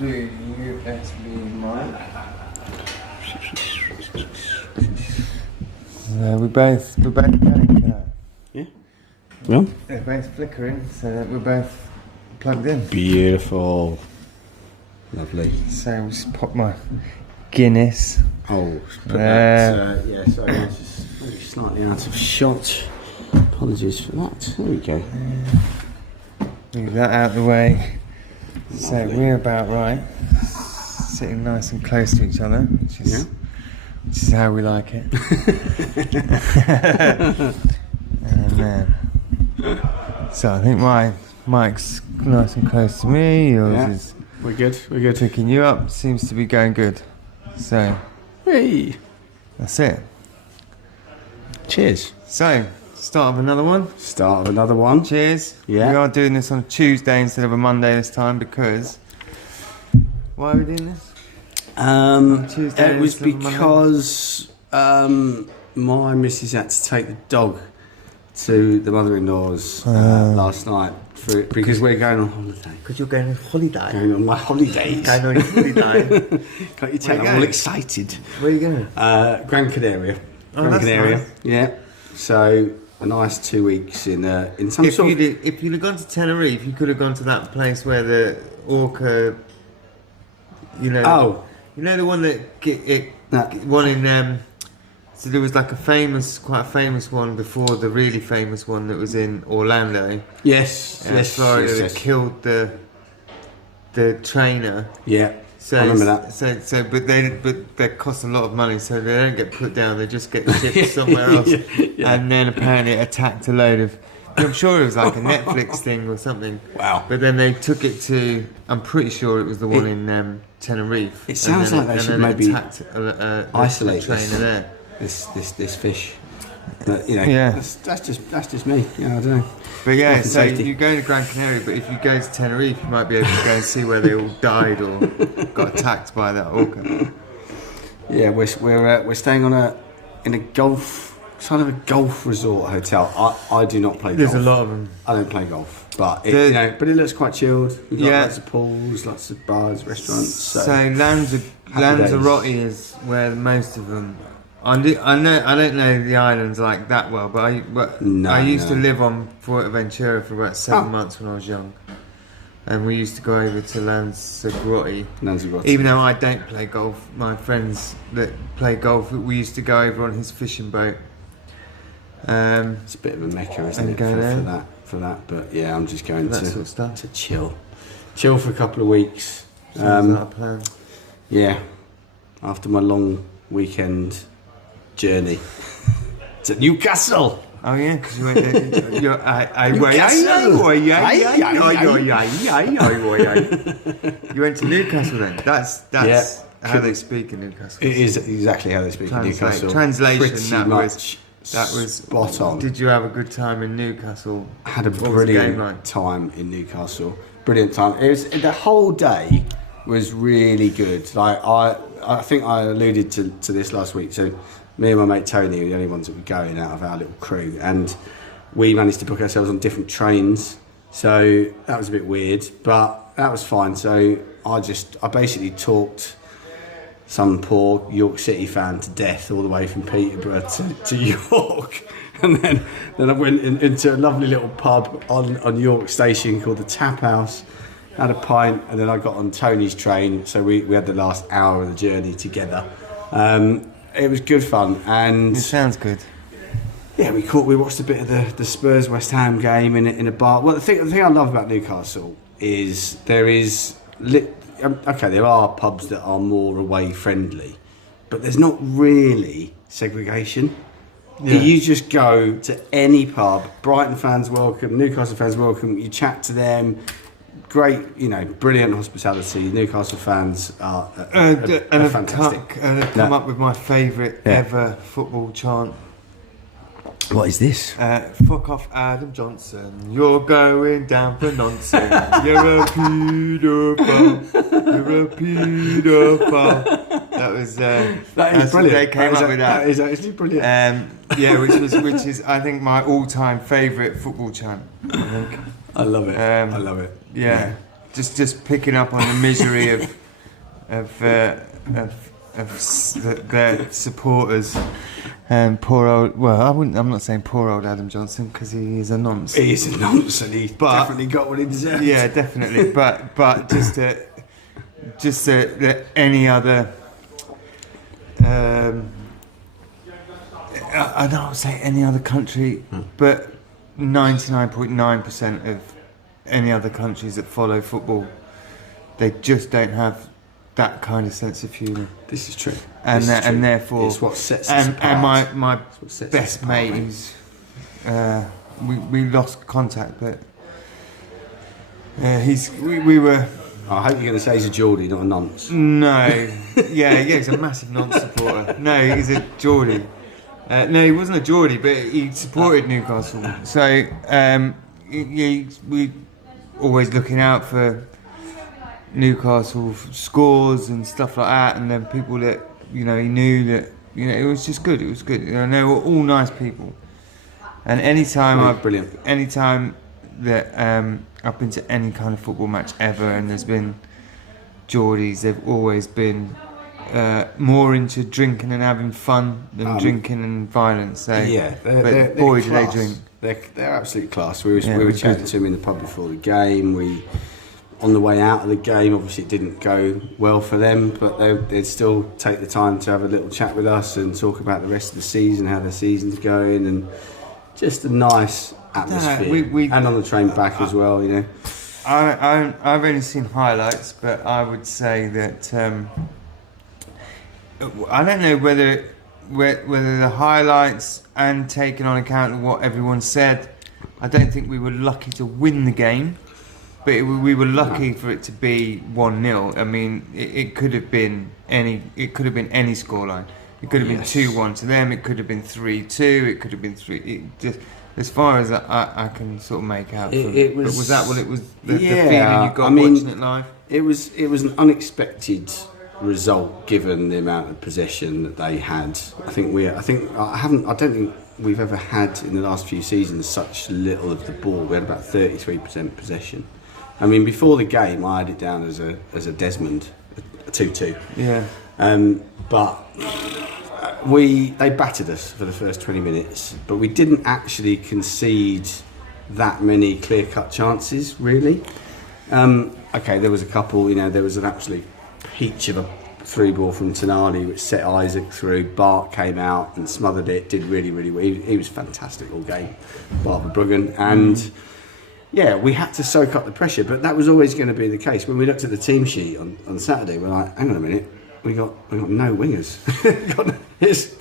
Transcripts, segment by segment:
through USB mic. We're both going. Yeah. Well, They're both flickering, so that we're both plugged in. beautiful. Lovely. So I'll just pop my Guinness. Oh, put that. Yeah, sorry, I was just maybe slightly out of shot. Apologies for that. There we go. Move that out of the way. So Lovely. we're about right. Sitting nice and close to each other, which is how we like it. Oh man. So I think my mic's nice and close to me. Yours is. We're good. Picking you up. Seems to be going good. So. Hey. That's it. Cheers. So, start of another one. Start of another one. Cheers. Yeah. We are doing this on a Tuesday instead of a Monday this time because. Why are we doing this? It was because my missus had to take the dog to the mother-in-law's last night because we're going on holiday. Because you're going on holiday. Going on my holidays. Going on holiday. Can't you tell? I'm all excited. Where are you going? Gran Canaria. Oh, Gran that's Canaria. nice. Yeah. So a nice 2 weeks in some If sort of. you'd have gone to Tenerife, you could have gone to that place where the orca. You know the one that one in. So there was like quite a famous one before the really famous one that was in Orlando. Yes. Florida that killed the trainer. Yeah. So I remember that. But they cost a lot of money, so they don't get put down. They just get shipped somewhere else. Yeah. And then apparently it attacked a load of. I'm sure it was like a Netflix thing or something. Wow. But then they took it to. I'm pretty sure it was the one in Tenerife. It sounds like they should maybe isolate the trainer there. This fish. But that's just me. Yeah, I don't know. But yeah, Health and so safety. you go to Gran Canaria, but if you go to Tenerife, you might be able to go and see where they all died or got attacked by that orca. Yeah, we're staying in a golf resort hotel. I do not play golf. There's a lot of them. I don't play golf, but it looks quite chilled. We've got lots of pools, lots of bars, restaurants. So Lanzarote is where most of them. I don't know the islands like that well, but I used to live on Fuerteventura for about 7 months when I was young, and we used to go over to Lanzarote. Even though I don't play golf, my friends that play golf, we used to go over on his fishing boat. It's a bit of a mecca, isn't it, for that? But yeah, I'm just going to chill for a couple of weeks. Sounds like a plan. Yeah, after my long weekend journey to Newcastle. Oh yeah, because you went You went to Newcastle then. That's how they speak in Newcastle. It is exactly how they speak in Newcastle. Translation. That was spot on. Did you have a good time in Newcastle? I had a brilliant time in Newcastle. Brilliant time. It was the whole day was really good. Like I think I alluded to this last week. So me and my mate Tony were the only ones that were going out of our little crew, and we managed to book ourselves on different trains. So that was a bit weird, but that was fine. So I basically talked some poor York City fan to death all the way from Peterborough to York, and then I went into a lovely little pub on York Station called the Tap House, had a pint, and then I got on Tony's train, so we had the last hour of the journey together. It was good fun, and it sounds good. Yeah, we watched a bit of the Spurs West Ham game in a bar. Well, the thing I love about Newcastle is there are pubs that are more away friendly, but there's not really segregation. Yeah. You just go to any pub, Brighton fans welcome, Newcastle fans welcome, you chat to them, great, brilliant hospitality. Newcastle fans are fantastic. And I've come up with my favourite ever football chant. What is this? Fuck off Adam Johnson, you're going down for nonsense. You're a paedophile. You're a paedophile. That was that is brilliant. They came up with that. That is actually brilliant. Which is I think my all-time favourite football chant. I love it. I love it. Yeah. just picking up on the misery of their supporters. Poor old. Well, I'm not saying poor old Adam Johnson because he is a nonce. He is a nonce, and he's definitely got what he deserves. Yeah, definitely. but just that any other. I don't say any other country, but 99.9% of any other countries that follow football, they just don't have that kind of sense of humour. This is true. And therefore, it's what sets us apart. And my best mate, who's we lost contact, but we were. I hope you're going to say he's a Geordie, not a nonce. No, yeah, he's a massive nonce supporter. No, he's a Geordie. No, he wasn't a Geordie, but he supported Newcastle. So we always looking out for Newcastle scores and stuff like that, and then people that he knew that it was just good. It was good. And they were all nice people. And anytime that I've been to any kind of football match ever, and there's been Geordies, they've always been more into drinking and having fun than drinking and violence. So, yeah, but boy, do they drink. They're absolute class. We were chatting to them in the pub before the game. On the way out of the game, obviously it didn't go well for them, but they'd still take the time to have a little chat with us and talk about the rest of the season, how their season's going, and just a nice atmosphere. And on the train back as well, I've only seen highlights, but I would say that I don't know whether the highlights and taking on account of what everyone said, I don't think we were lucky to win the game. But we were lucky for it to be 1-0. I mean, it could have been any. It could have been any scoreline. It could have been 2-1 to them. It could have been 3-2. It could have been 3. It just as far as I can sort of make out. But was that what it was? The feeling you got watching it live? It was an unexpected result given the amount of possession that they had. I don't think we've ever had in the last few seasons such little of the ball. We had about 33% possession. I mean, before the game, I had it down as a Desmond, a 2-2. Yeah. But they battered us for the first 20 minutes, but we didn't actually concede that many clear-cut chances, really. Okay, there was a couple. There was an absolute peach of a through ball from Tonali which set Isaac through. Bart came out and smothered it. Did really, really well. He was fantastic all game, Bart Verbruggen, and. Yeah, we had to soak up the pressure, but that was always going to be the case. When we looked at the team sheet on Saturday, we're like, hang on a minute, we got no wingers.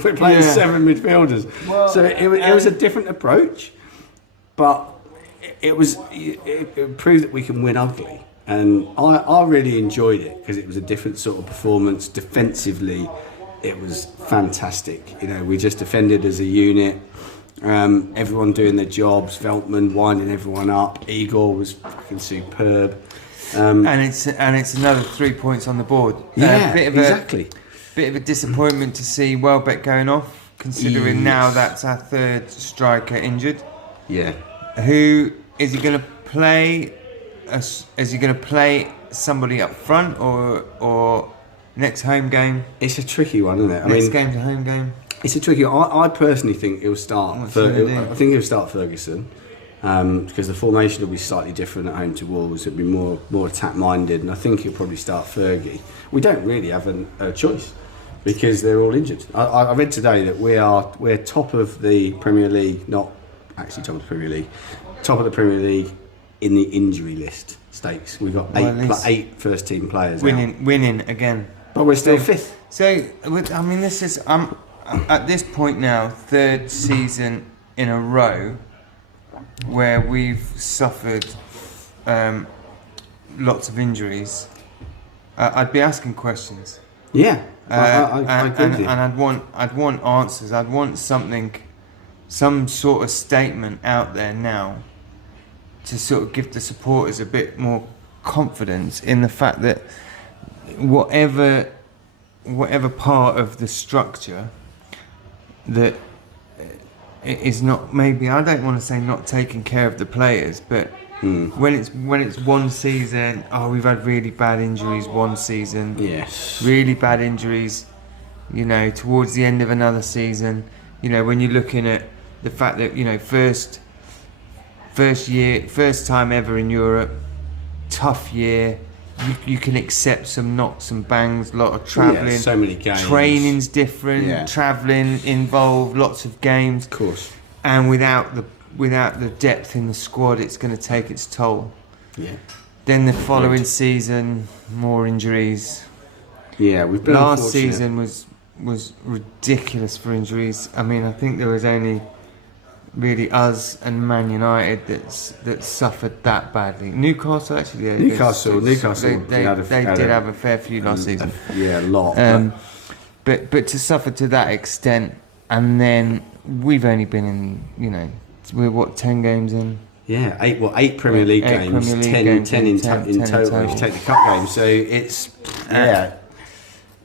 We're playing 7 midfielders. Well, so it was a different approach, but it proved that we can win ugly. And I really enjoyed it because it was a different sort of performance. Defensively, it was fantastic. We just defended as a unit. Everyone doing their jobs, Veltman winding everyone up, Igor was fucking superb, and it's another 3 points on the board. Exactly. Bit of a disappointment to see Welbeck going off, considering now that's our third striker injured. Yeah. Who is he going to play? Is he going to play somebody up front or next home game? It's a tricky one, isn't it? Next game's a home game. It's a tricky one. I personally think he'll start. I think he'll start Ferguson because the formation will be slightly different at home to Wolves. It'll be more attack minded, and I think he'll probably start Fergie. We don't really have a choice because they're all injured. I read today that we're top of the Premier League, not actually top of the Premier League, top of the Premier League in the injury list stakes. We've got eight first team players winning again, but we're still fifth. So I mean, this is at this point now, third season in a row where we've suffered lots of injuries. I'd be asking questions. Yeah, I agree with you. And I'd want answers. I'd want some sort of statement out there now to sort of give the supporters a bit more confidence in the fact that whatever part of the structure that it is not, maybe I don't want to say not taking care of the players, but When it's one season, we've had really bad injuries one season. Yes. Really bad injuries, towards the end of another season. When you're looking at the fact that, first time ever in Europe, tough year. You can accept some knocks and bangs, a lot of travelling. So many games. Training's different, travelling involved, lots of games. Of course. And without the depth in the squad, it's going to take its toll. Yeah. Then the following season, more injuries. Yeah, we've been Last season was ridiculous for injuries. I mean, I think there was only really us and Man United that suffered that badly. Newcastle actually. Yeah, Newcastle. They did have a fair few last season. A lot. But to suffer to that extent, and then we've only been in, we're 10 games in. Yeah, eight Premier League games, 10 in total if you take the cup games. So it's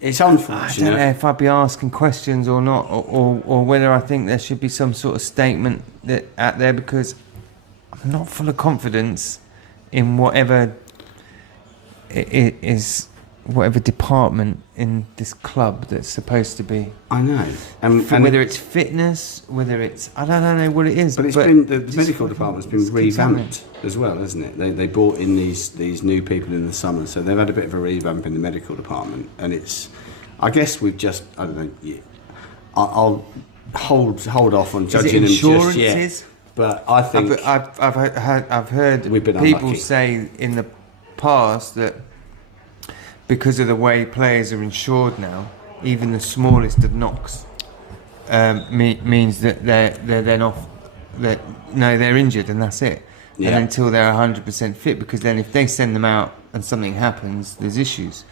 it's unfortunate. I don't know if I'd be asking questions or not, or whether I think there should be some sort of statement out there, because I'm not full of confidence in whatever it is, whatever department in this club that's supposed to be. I know. And whether it's fitness, whether it's... I don't know what it is. But been the medical department's been revamped as well, hasn't it? They brought in these new people in the summer, so they've had a bit of a revamp in the medical department. And it's... I guess we've just... I don't know. I'll hold off on judging them just yet. But I think... I've heard people say in the past that because of the way players are insured now, even the smallest of knocks means that they're then off. They're injured and that's it. Yeah. And until they're 100% fit, because then if they send them out and something happens, there's issues.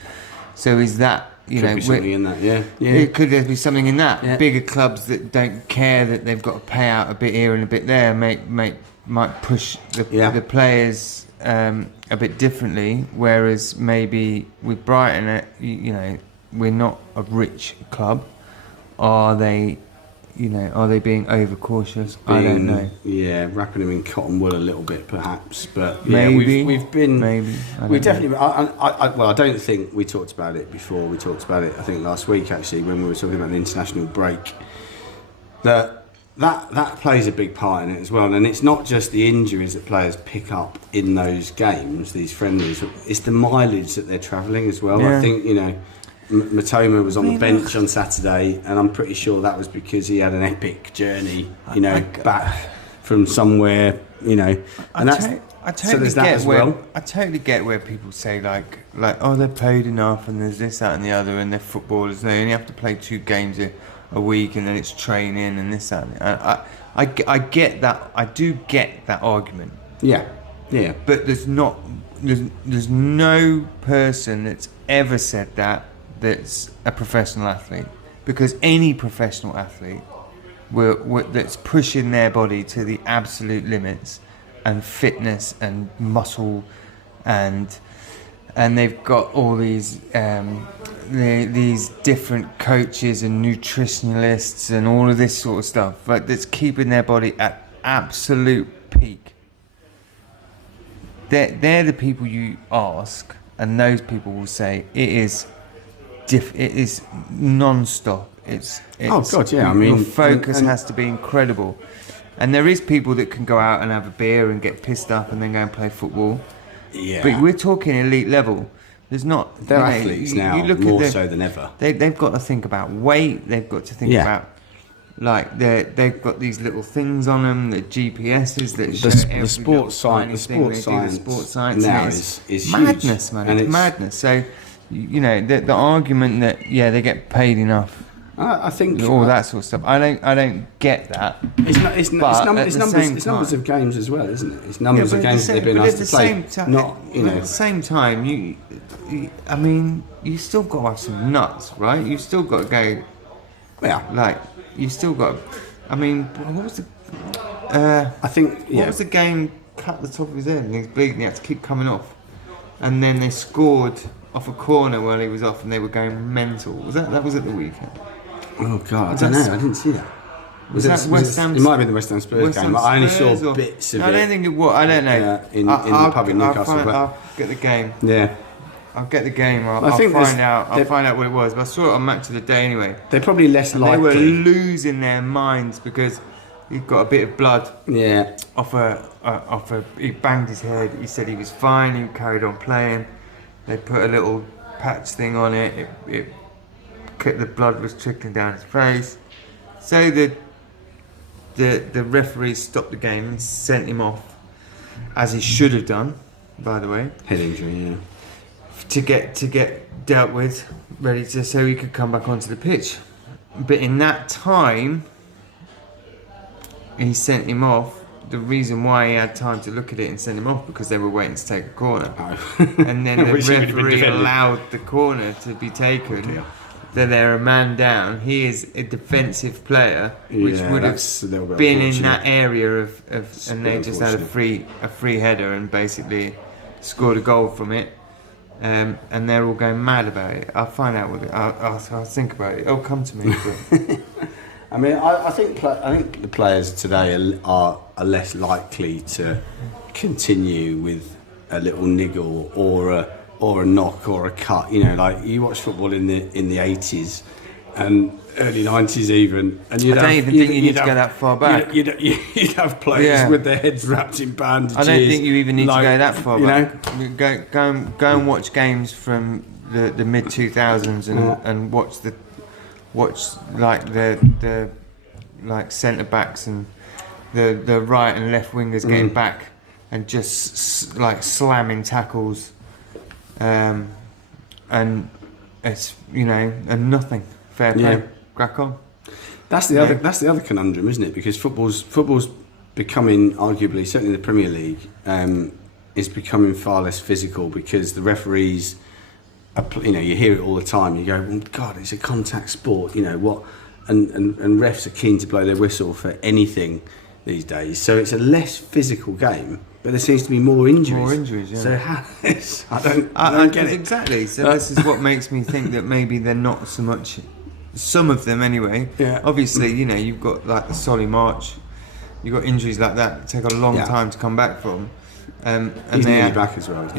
So is that could be something in that? Yeah. It could be something in that. Yeah. Bigger clubs that don't care that they've got to pay out a bit here and a bit there might push the players a bit differently, whereas maybe with Brighton, we're not a rich club. Are they being overcautious? I don't know. Yeah, wrapping them in cotton wool a little bit, perhaps. But maybe we've been. Maybe we definitely. I don't think we talked about it before. We talked about it, I think, last week actually, when we were talking about the international break. That plays a big part in it as well, and it's not just the injuries that players pick up in those games, these friendlies. It's the mileage that they're travelling as well. Yeah. I think Matoma was on the bench on Saturday, and I'm pretty sure that was because he had an epic journey, back from somewhere, and I totally get where people say like they're paid enough, and there's this, that, and the other, and they're footballers. They only have to play 2 games a week, and then it's training and this, that. And I get that. I do get that argument. Yeah. But there's no person that's ever said that's a professional athlete, because any professional athlete that's pushing their body to the absolute limits, and fitness and muscle, and they've got all these different coaches and nutritionalists and all of this sort of stuff, that's keeping their body at absolute peak. They're the people you ask, and those people will say it is non-stop. It's oh god, yeah. I mean, your focus has to be incredible. And there is people that can go out and have a beer and get pissed up and then go and play football. Yeah. But we're talking elite level. There's not... They're athletes now, more so than ever. They've got to think about weight. They've got to think about... they've got these little things on them, the GPSs that show the sports science. The sports science now is madness, huge. Man. It's madness. So, the argument that, they get paid enough... I think all that sort of stuff. I don't get that. It's numbers of games as well, isn't it? It's numbers of games they've been asked to play. At the same time, you still got to have some nuts, right? You've still got to go. Yeah. You still got. I mean, what was the? I think. What was the game? Cut the top of his head and he's bleeding. He had to keep coming off, and then they scored off a corner while he was off, and they were going mental. That was at the weekend? Oh God, I don't know. I didn't see that. Was that West Ham? It might have been the West Ham Spurs game. I only saw bits of it. I don't think it was. I don't know. Yeah, in the pub in Newcastle. I'll get the game. Yeah. I'll get the game. I'll find out. I'll find out what it was. But I saw it on Match of the Day anyway. They're probably less likely. They were losing their minds because he got a bit of blood. Yeah. Off a. He banged his head. He said he was fine. He carried on playing. They put a little patch thing on it. The blood was trickling down his face. So the referee stopped the game and sent him off, as he should have done, by the way. Head injury, yeah. To get dealt with, ready to so he could come back onto the pitch. But in that time, he sent him off. The reason why he had time to look at it and send him off because they were waiting to take a corner, and then the referee allowed the corner to be taken. Oh, then they're a man down. He is a defensive player, which would have been in that area and they just had a free header and basically scored a goal from it. And they're all going mad about it. I'll find out what it. I'll think about it. It'll come to me. I mean, I think the players today are less likely to continue with a little niggle or a knock or a cut. You know, like you watch football in the 80s and early 90s even, and I don't even think you need to go that far back. You'd have players with their heads wrapped in bandages. I don't think you even need to go that far back. Go and watch games from the mid 2000s and watch the centre backs and the right and left wingers getting back and just like slamming tackles, and it's and nothing. Fair play, crack on. That's the other conundrum, isn't it? Because football's becoming, arguably, certainly the Premier League, is becoming far less physical because the referees, you hear it all the time. You go, well, God, it's a contact sport. You know what? And refs are keen to blow their whistle for anything these days. So it's a less physical game, but there seems to be more injuries. More injuries, yeah. So how is? I don't get it. Exactly. So this is what makes me think that maybe they're not so much. Some of them, anyway. Yeah. Obviously, you've got like the Solly March. You've got injuries like that take a long time to come back from. And he's nearly back as well. But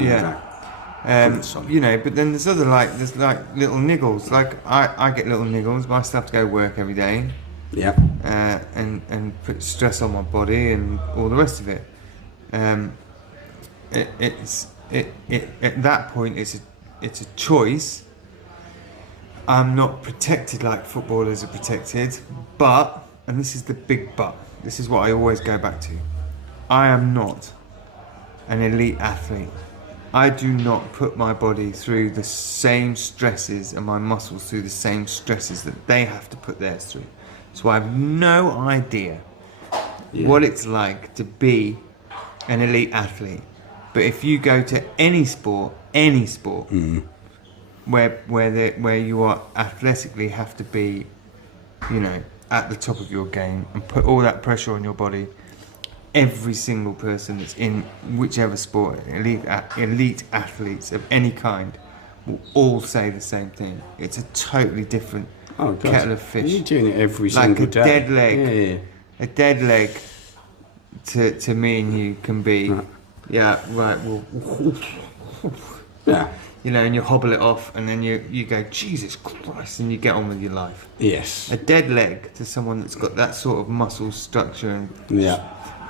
then there's other there's little niggles. Like I get little niggles, but I still have to go to work every day. Yeah. And put stress on my body and all the rest of it. At that point it's a choice. I'm not protected like footballers are protected, but, and this is the big but, this is what I always go back to, I am not an elite athlete. I do not put my body through the same stresses and my muscles through the same stresses that they have to put theirs through. So I have no idea what it's like to be an elite athlete. But if you go to any sport, where you are athletically have to be, at the top of your game and put all that pressure on your body. Every single person that's in whichever sport, elite athletes of any kind, will all say the same thing. It's a totally different kettle of fish. You're doing it every single day. Like a dead leg. A dead leg to me and you can be, and you hobble it off, and then you go, Jesus Christ, and you get on with your life. Yes. A dead leg to someone that's got that sort of muscle structure and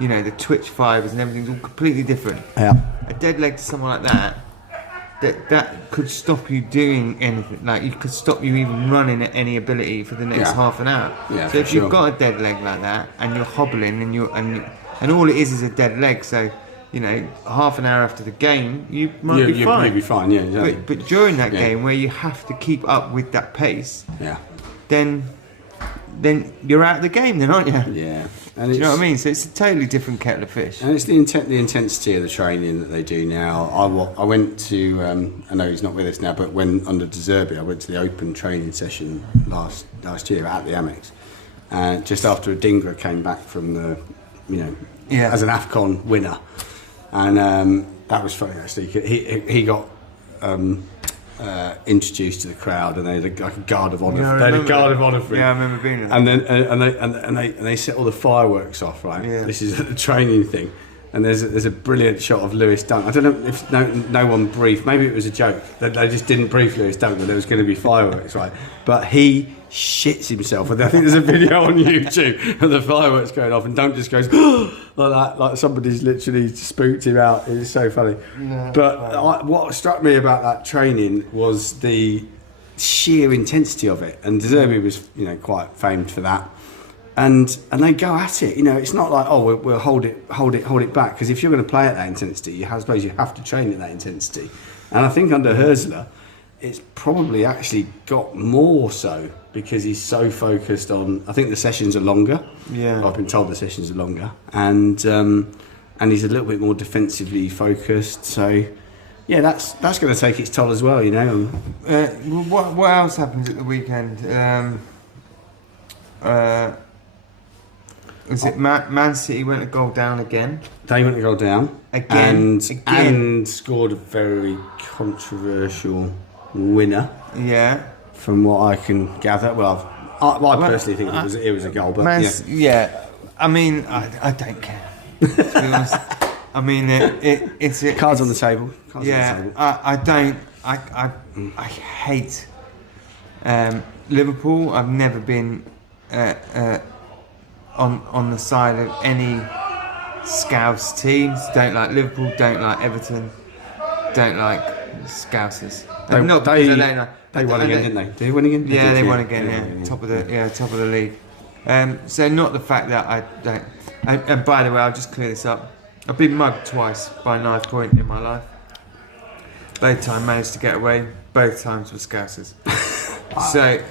the twitch fibers and everything's all completely different. Yeah. A dead leg to someone like that could stop you doing anything. Like, it could stop you even running at any ability for the next half an hour. Yeah, so if you've got a dead leg like that and you're hobbling and all it is a dead leg, so half an hour after the game, you might be fine. You'll be fine, yeah, exactly. But during that game where you have to keep up with that pace, then you're out of the game, then, aren't you? Yeah. And do you know what I mean? So it's a totally different kettle of fish. And it's the intensity of the training that they do now. I went to, I know he's not with us now, but when under De Zerbi, I went to the open training session last year at the Amex. Just after Adingra came back from the, as an AFCON winner. And that was funny, actually. He got introduced to the crowd, and they had like a guard of honour. Yeah, they had a guard of honour for him. Yeah, I remember being in and then and they set all the fireworks off. Right, this is a training thing. And there's a brilliant shot of Lewis Dunk. I don't know if no one briefed. Maybe it was a joke that they just didn't brief Lewis Dunk that there was going to be fireworks, right? But he shits himself. And I think there's a video on YouTube of the fireworks going off, and Dunk just goes like that, like somebody's literally spooked him out. It was so funny. No, but what struck me about that training was the sheer intensity of it, and De Zerbi was quite famed for that. And they go at it. It's not like we'll hold it back, because if you're going to play at that intensity, I suppose you have to train at that intensity. And I think under Hürzeler, it's probably actually got more so because he's so focused on. I think the sessions are longer. Yeah, I've been told the sessions are longer, and he's a little bit more defensively focused. So yeah, that's going to take its toll as well. What else happened at the weekend? Was it Man City went a goal down again? They went a goal down again, and scored a very controversial winner. Yeah, from what I can gather. Well, I personally think it was a goal, but yeah. I mean, I don't care. To be honest, I mean it's cards on the table. I don't. I hate Liverpool. I've never been. On the side of any Scouse teams. Don't like Liverpool, don't like Everton, don't like Scousers. They won again, didn't they? Did they win again? Yeah, they won again. Yeah. Top of the league. So not the fact that I don't. And by the way, I'll just clear this up. I've been mugged twice by Knife Point in my life. Both times managed to get away. Both times were Scousers. So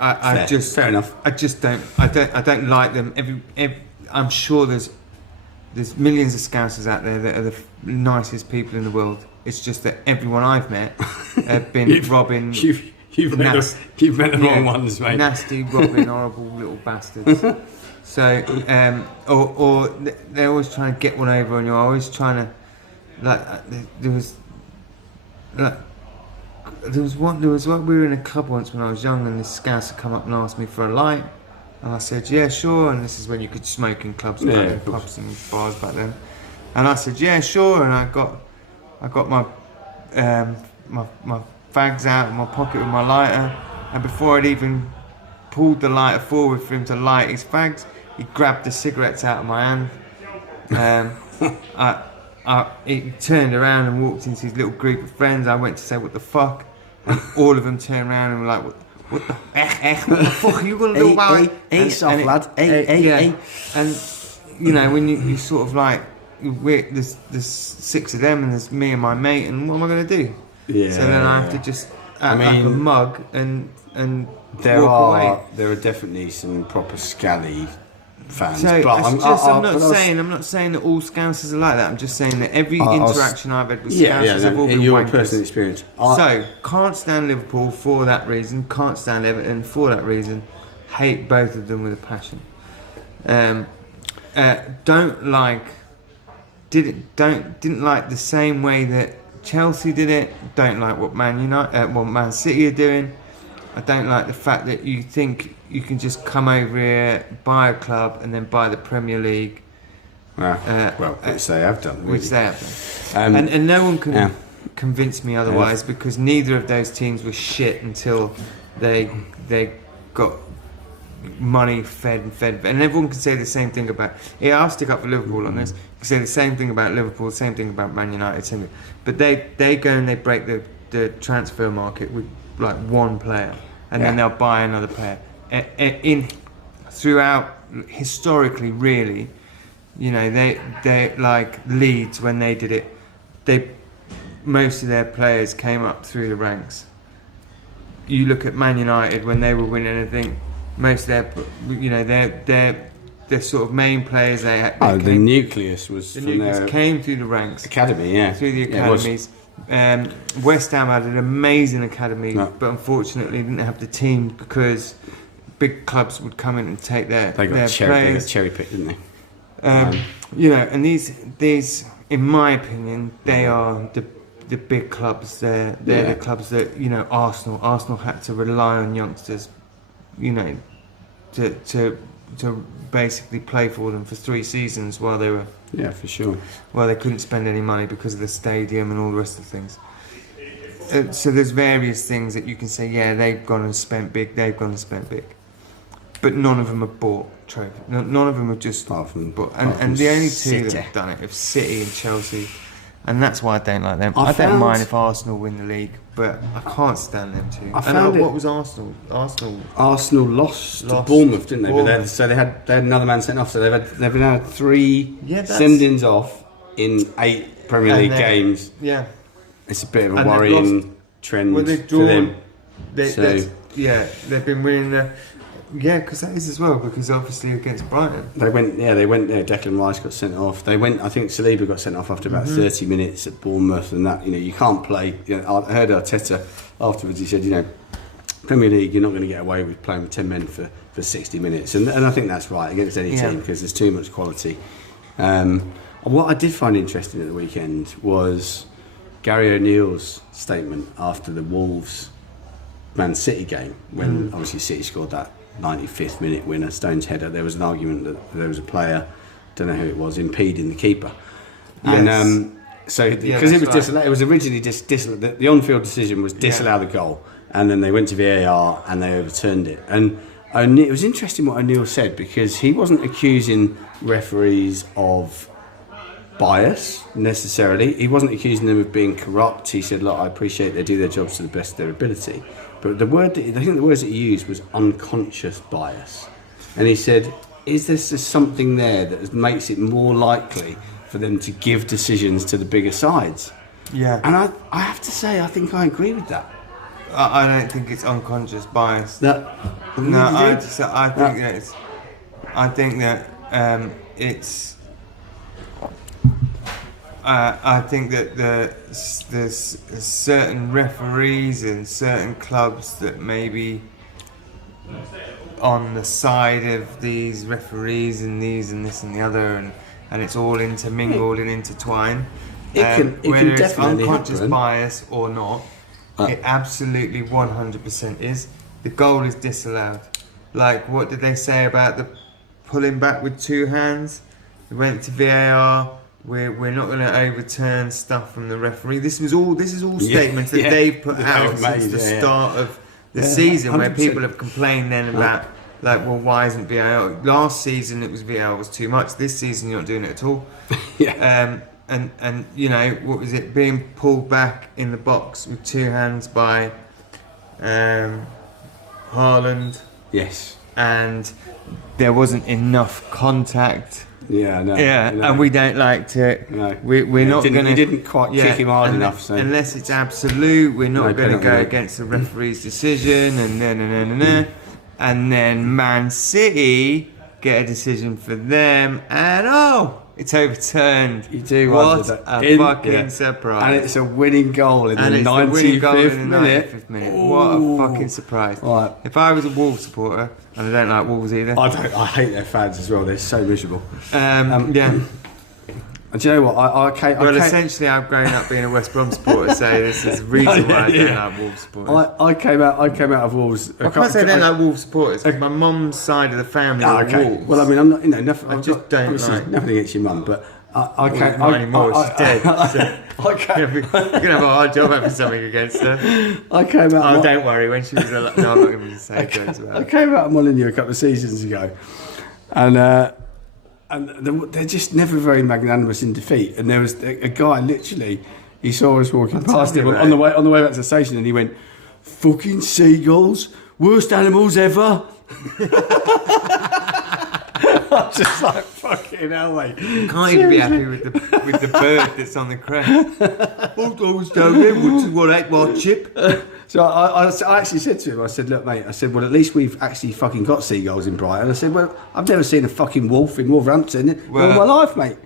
I just fair enough. I just don't. I don't like them. I'm sure there's millions of Scousers out there that are the nicest people in the world. It's just that everyone I've met have been robbing. You've met the wrong ones, mate. Nasty, robbing, horrible little bastards. So or they're always trying to get one over, and you're always trying to there was one. We were in a club once when I was young, and this Scouse had come up and asked me for a light, and I said, "Yeah, sure." And this is when you could smoke in clubs, pubs and bars back then. And I said, "Yeah, sure." And I got my my fags out of my pocket with my lighter, and before I'd even pulled the lighter forward for him to light his fags, he grabbed the cigarettes out of my hand. He turned around and walked into his little group of friends. I went to say, "What the fuck?" And all of them turned around and were like, "What the fuck are you gonna do about it?" Hey, soft lad. Hey. And when you sort of like, there's 6 of them, and there's me and my mate, and what am I gonna do? Yeah. So then I have to just act like a mug and walk away. There are definitely some proper scally fans. So I'm not saying that all Scousers are like that. I'm just saying that every interaction I've had with Scousers have all been your wankers. personal experience. So can't stand Liverpool for that reason. Can't stand Everton for that reason. Hate both of them with a passion. Didn't like the same way that Chelsea did it. Don't like what Man City are doing. I don't like the fact that you think you can just come over here, buy a club, and then buy the Premier League. Which they have done. Really. Which they have done. And no one can convince me otherwise, because neither of those teams were shit until they got money fed. And everyone can say the same thing about... Yeah, I'll stick up for Liverpool on this. You can say the same thing about Liverpool, the same thing about Man United, same thing. But they go and they break the transfer market with like one player, and then they'll buy another player. Throughout historically, really, they like Leeds when they did it. Most of their players came up through the ranks. You look at Man United when they were winning anything, most of their sort of main players the nucleus was came through the ranks, academy, through the academies. West Ham had an amazing academy, but unfortunately didn't have the team because big clubs would come in and take their players. They got cherry picked, didn't they? And these, in my opinion, they are the big clubs. They're the clubs that, you know, Arsenal had to rely on youngsters, you know, to basically play for them for 3 seasons while they were for sure. Well, they couldn't spend any money because of the stadium and all the rest of the things. So there's various things that you can say, yeah, they've gone and spent big, but none of them have bought trophy. None of them have just bought. And the only two that have done it are City and Chelsea, and that's why I don't like them. I don't mind if Arsenal win the league, but I can't stand them two. What was Arsenal? Arsenal lost to Bournemouth, didn't they? But they had another man sent off, so they've now had 3 send-ins off in 8 Premier League games. Yeah. It's a bit of a worrying trend for them. They've been winning because that is as well, because obviously against Brighton. They went there. Declan Rice got sent off. I think Saliba got sent off after about 30 minutes at Bournemouth, and that, you know, you can't play. You know, I heard Arteta afterwards, he said, you know, Premier League, you're not going to get away with playing with 10 men for 60 minutes. And I think that's right against any team, because there's too much quality. What I did find interesting at the weekend was Gary O'Neill's statement after the Wolves Man City game, when obviously City scored that 95th minute winner, Stones header. There was an argument that there was a player, don't know who it was, impeding the keeper. Yes. And because it was disallowed, it was originally disallowed. The on-field decision was disallow the goal, and then they went to VAR and they overturned it. And it was interesting what O'Neill said, because he wasn't accusing referees of bias necessarily. He wasn't accusing them of being corrupt. He said, look, I appreciate they do their jobs to the best of their ability, but the words that he used was unconscious bias. And he said, is there just something there that makes it more likely for them to give decisions to the bigger sides? Yeah. And I have to say, I think I agree with that. I don't think it's unconscious bias. I think that there's certain referees in certain clubs that maybe on the side of these referees and these and this and the other, and it's all intermingled and intertwined. Whether it's unconscious bias or not, it absolutely 100% is. The goal is disallowed. Like, what did they say about the pulling back with 2 hands? It went to VAR. We're not going to overturn stuff from the referee. This is all statements that they've put out since the start of the season, 100%. Where people have complained then about, like, well, why isn't VAR? Last season it was VAR was too much. This season you're not doing it at all. And you know, what was it? Being pulled back in the box with 2 hands by Haaland. Yes. And there wasn't enough contact. And we don't like to. No, we're not going to. You didn't quite kick him hard enough. So. Unless it's absolute, we're not going to go against the referee's decision, and then Man City get a decision for them, and it's overturned. You do what a fucking surprise! And it's a winning goal in the 95th minute. What a fucking surprise! Right. If I was a Wolves supporter, and I don't like Wolves either. I hate their fans as well. They're so miserable. And do you know what? Essentially, I've grown up being a West Brom supporter, so this is the reason why I don't like Wolves supporters. I came out of Wolves. I can't say I don't like Wolves supporters, because my mum's side of the family are Wolves. Well, I mean, I'm not, nothing. I just don't like. Nothing against your mum, but I can't. Not anymore. She's dead. You're gonna have a hard job having something against her. I came out. Don't worry. When she was alive, no, I'm not going to say jokes about it. I came out of Molineux a couple of seasons ago, and they're just never very magnanimous in defeat. And there was a guy, literally, he saw us walking past him on the way back to the station, and he went, "Fucking seagulls, worst animals ever." I'm just like, fucking hell, mate. You can't even be happy with the bird that's on the crest. I was down there, what ate my chip? So I actually said to him, I said, look, mate, I said, well, at least we've actually fucking got seagulls in Brighton. I said, well, I've never seen a fucking wolf in Wolverhampton in all my life, mate.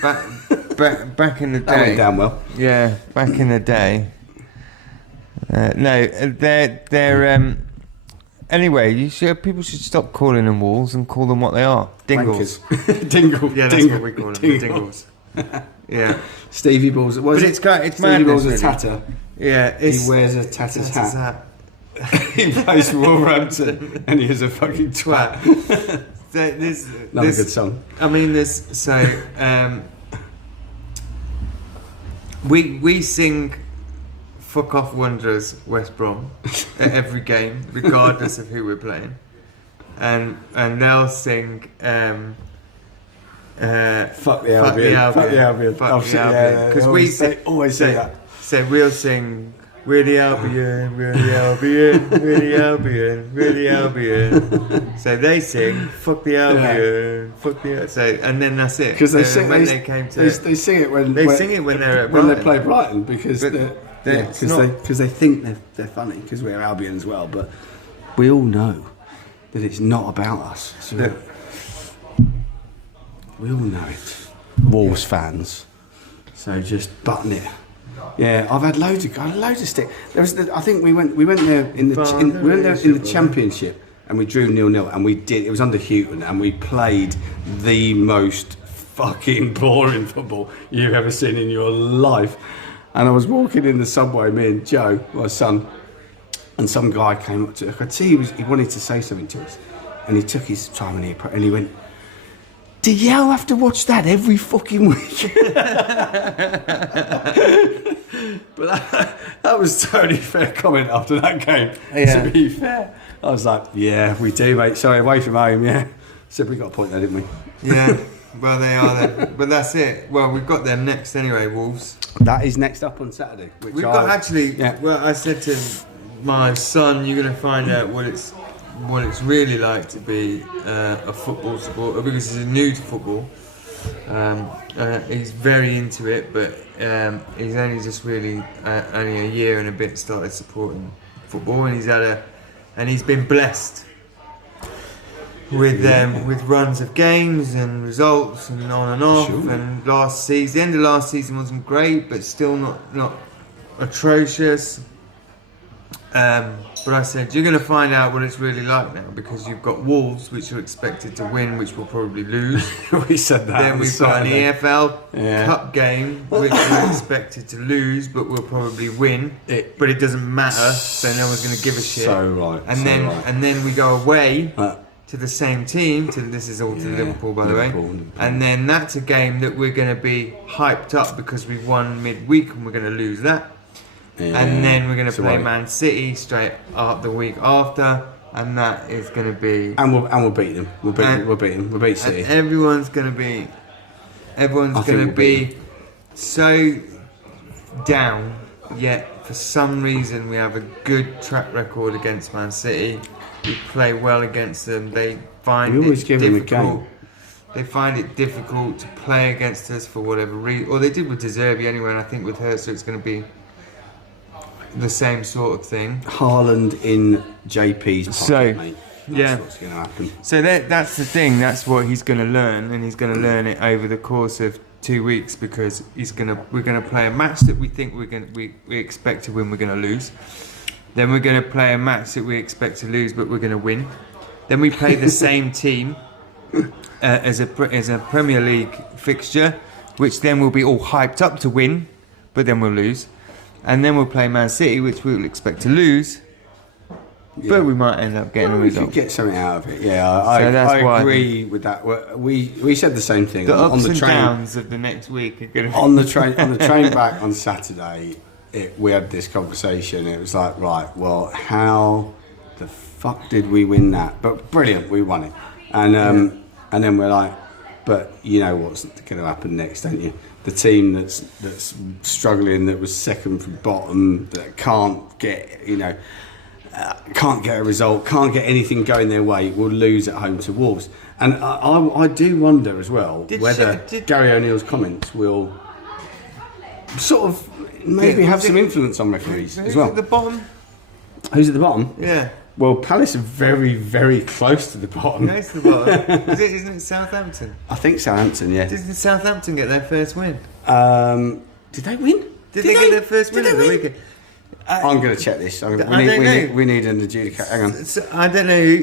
Back in the day. That went down well. Yeah, back in the day. They're anyway, people should stop calling them wolves and call them what they are. Dingles. Dingle. Yeah, that's what we call them. Dingles. Yeah. Stevie Ball's. But it's Stevie madness, Ball's a really. tatter. Yeah. He wears a tatter's hat. He plays for Wolverhampton and he is a fucking twat. Another good song. I mean, we sing "Fuck Off Wanderers" West Brom at every game, regardless of who we're playing, and they'll sing Fuck the Albion. Fuck the Albion. Because we always say that. So we'll sing, "We're the Albion, we're the Albion, we're the Albion, we're the Albion." So they sing, "Fuck the Albion, fuck the Albion." So, and then that's it. Because they sing they sing it when they're at Brighton. When they play Brighton, because they think they're funny, because we're Albion as well. But we all know that it's not about us. So we all know it. Wolves fans. So just button it. Yeah, I've had loads of stick. I think we went there in the Championship and we drew 0-0 and it was under Houghton and we played the most fucking boring football you've ever seen in your life. And I was walking in the subway, me and Joe, my son, and some guy came up to us. I could see he wanted to say something to us, and he took his time and he went, "Do y'all have to watch that every fucking week?" But that was totally fair comment after that game. Yeah. To be fair, I was like, "Yeah, we do, mate. Sorry, away from home, yeah." So we got a point there, didn't we? Yeah. Well, they are there, but that's it. Well, we've got them next anyway, Wolves. That is next up on Saturday. Well, I said to my son, "You're going to find out what it's really like to be a football supporter," because he's new to football. He's very into it, but he's only just really only a year and a bit started supporting football, and he's been blessed with runs of games and results and on and off. Sure. And the end of last season wasn't great, but still not atrocious. But I said, you're going to find out what it's really like now, because you've got Wolves, which are expected to win, which will probably lose. We said that. Then we've got an EFL Cup game, which we're expected to lose, but we'll probably win. But it doesn't matter, so no one's going to give a shit. So right. And then we go away to the same team. This is all to Liverpool, by the way. And then that's a game that we're going to be hyped up because we won midweek, and we're going to lose that. Yeah. And then we're going to play Man City straight up the week after, and that is going to be. And we'll beat them. We'll beat them. We'll beat City. Everyone's going to be so down. Yet for some reason we have a good track record against Man City. We play well against them. They find it difficult. They find it difficult to play against us for whatever reason. Or they did with De Zerbi anyway, and I think with her, so it's going to be the same sort of thing. Haaland in JP's pocket, mate. That's what's going to happen. So that's the thing. That's what he's going to learn, and he's going to learn it over the course of 2 weeks, because we're going to play a match that we think we expect to win. We're going to lose. Then we're going to play a match that we expect to lose, but we're going to win. Then we play the same team as a Premier League fixture, which then will be all hyped up to win, but then we'll lose. And then we'll play Man City, which we'll expect to lose, but we might end up getting a result. We could get something out of it. Yeah, I agree with that. We said the same thing. The ups and downs of the next week are going to be on the train back on Saturday. We had this conversation. It was like, right, well, how the fuck did we win that? But brilliant, we won it. And then we're like, but you know what's going to happen next, don't you? The team that's struggling, that was second from bottom, that can't get a result, can't get anything going their way, will lose at home to Wolves. And I do wonder as well whether Gary O'Neill's comments will sort of maybe have some influence on referees as well. Who's at the bottom? Who's at the bottom? Yeah. Well, Palace are very, very close to the bottom. Close to the bottom. Isn't it Southampton? I think Southampton, yeah. Didn't Southampton get their first win? Did they win? Did they get their first win over the weekend? I'm going to check this. We need an adjudicator. Hang on. I don't know.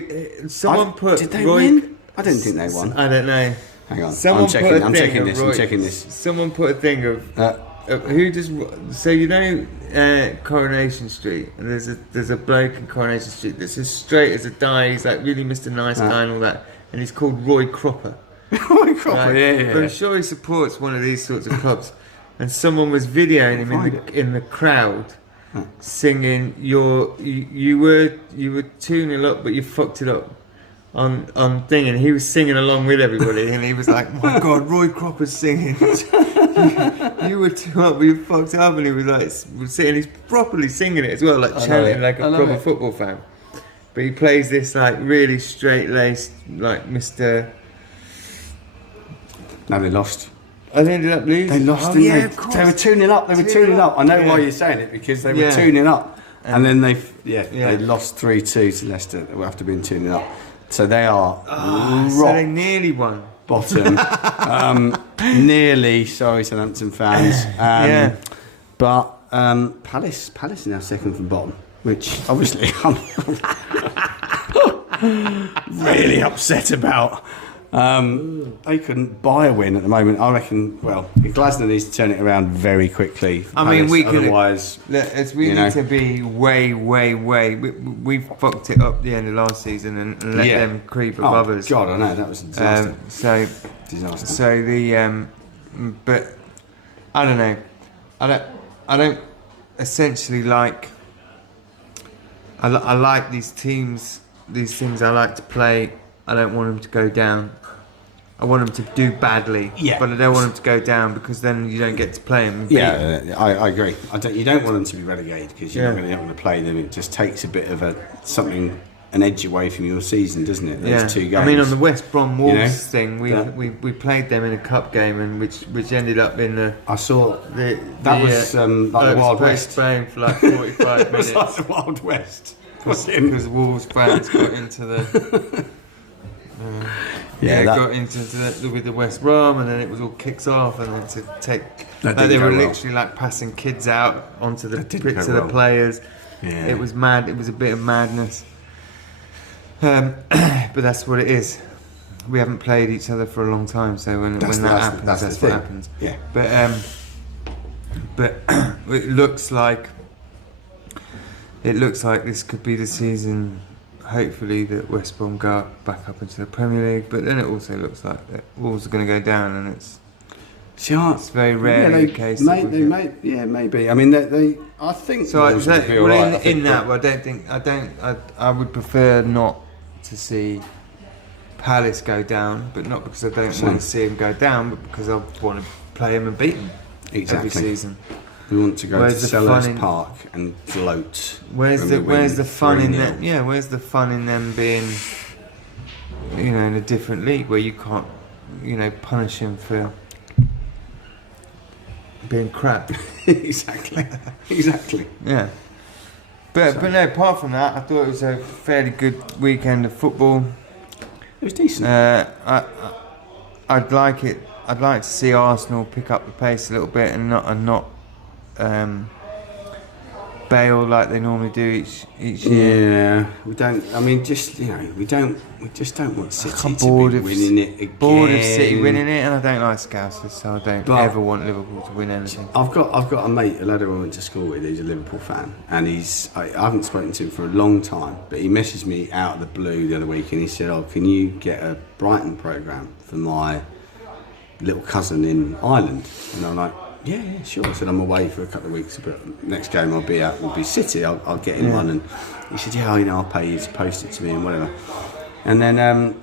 Someone put. Did they win? I didn't think they won. I don't know. Hang on. Someone I'm checking this. Someone put a thing of who does. So you know Coronation Street, and there's a bloke in Coronation Street that's as straight as a die. He's like really Mr. Nice Guy and all that, and he's called Roy Cropper. Roy Cropper, yeah. But I'm sure he supports one of these sorts of clubs. And someone was videoing him in the crowd singing you were 2-0 up, but you fucked it up on thing, and he was singing along with everybody, and he was like, my God, Roy Cropper's singing. you were 2 up, but you fucked it up, and he was like sitting, he's properly singing it as well, like chanting like a proper football fan. But he plays this like really straight-laced, like Mr. No, they lost. I ended up losing. They lost, didn't they? Of course. They were 2-0 up. They were 2-0 up. I know why you're saying it, because they were 2-0 up. And then they lost 3-2 to Leicester after being 2-0 up. So they are so they nearly won. Bottom. Nearly, sorry, Southampton fans. But Palace are now second from bottom, which obviously I'm really upset about. They couldn't buy a win at the moment. I reckon. Well, Glasner needs to turn it around very quickly. I mean, we could. Otherwise, we need to be way. We fucked it up the end of last season and let them creep above us. God, I know that was a disaster. Disaster. So the but I don't know. I don't essentially like. I like these teams. These things I like to play. I don't want them to go down. I want them to do badly, but I don't want them to go down, because then you don't get to play them. I agree. You don't want them to be relegated, because you're not going to play them. It just takes a bit of an edge away from your season, doesn't it? Those 2 games. I mean, on the West Brom Wolves thing, we played them in a cup game, and which ended up in the. I saw that was like the Wild West. Spain for like 45 minutes. It was like the Wild West. Because Wolves fans got into the. Got into with the West Brom, and then it was all kicks off, and then to take. They were literally like passing kids out onto the pitch to the players. Yeah. It was mad. It was a bit of madness. But that's what it is. We haven't played each other for a long time, so when that happens, that's what happens. Yeah. But it looks like this could be the season. Hopefully that West Brom go back up into the Premier League, but then it also looks like that Wolves are going to go down, and it's very rarely the case. Maybe. I mean, I think so. I would prefer not to see Palace go down, but not because I don't want to see them go down, but because I want to play them and beat them every season. We want to go to Selhurst Park and gloat. Where's the fun in that? Yeah, where's the fun in them being, in a different league where you can't, punish him for being crap? Exactly. Yeah. But no. Apart from that, I thought it was a fairly good weekend of football. It was decent. I'd like to see Arsenal pick up the pace a little bit and not. Bail like they normally do each year. Yeah, we don't. I mean, we just don't want City to be winning it again. Bored of City winning it, and I don't like Scousers, so I don't ever want Liverpool to win anything. I've got a mate, a lad who I went to school with, who's a Liverpool fan, and I haven't spoken to him for a long time, but he messaged me out of the blue the other week, and he said, "Oh, can you get a Brighton programme for my little cousin in Ireland?" And I'm like, Yeah, sure. I said, I'm away for a couple of weeks, but next game I'll be out, will be City. I'll get in one. And he said, I'll pay you to post it to me and whatever. And then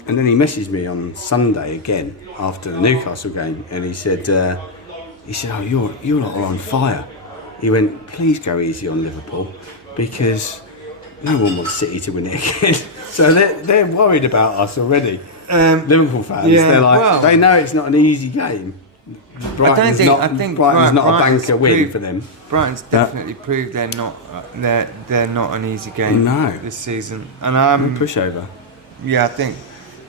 he messaged me on Sunday again after the Newcastle game, and he said, oh, you're lot are on fire. He went, please go easy on Liverpool, because no one wants City to win it again. So they're worried about us already. Liverpool fans, they're like, they know it's not an easy game. Brighton's not a banker win for them. Brighton's definitely proved they're not an easy game this season. And pushover. Yeah,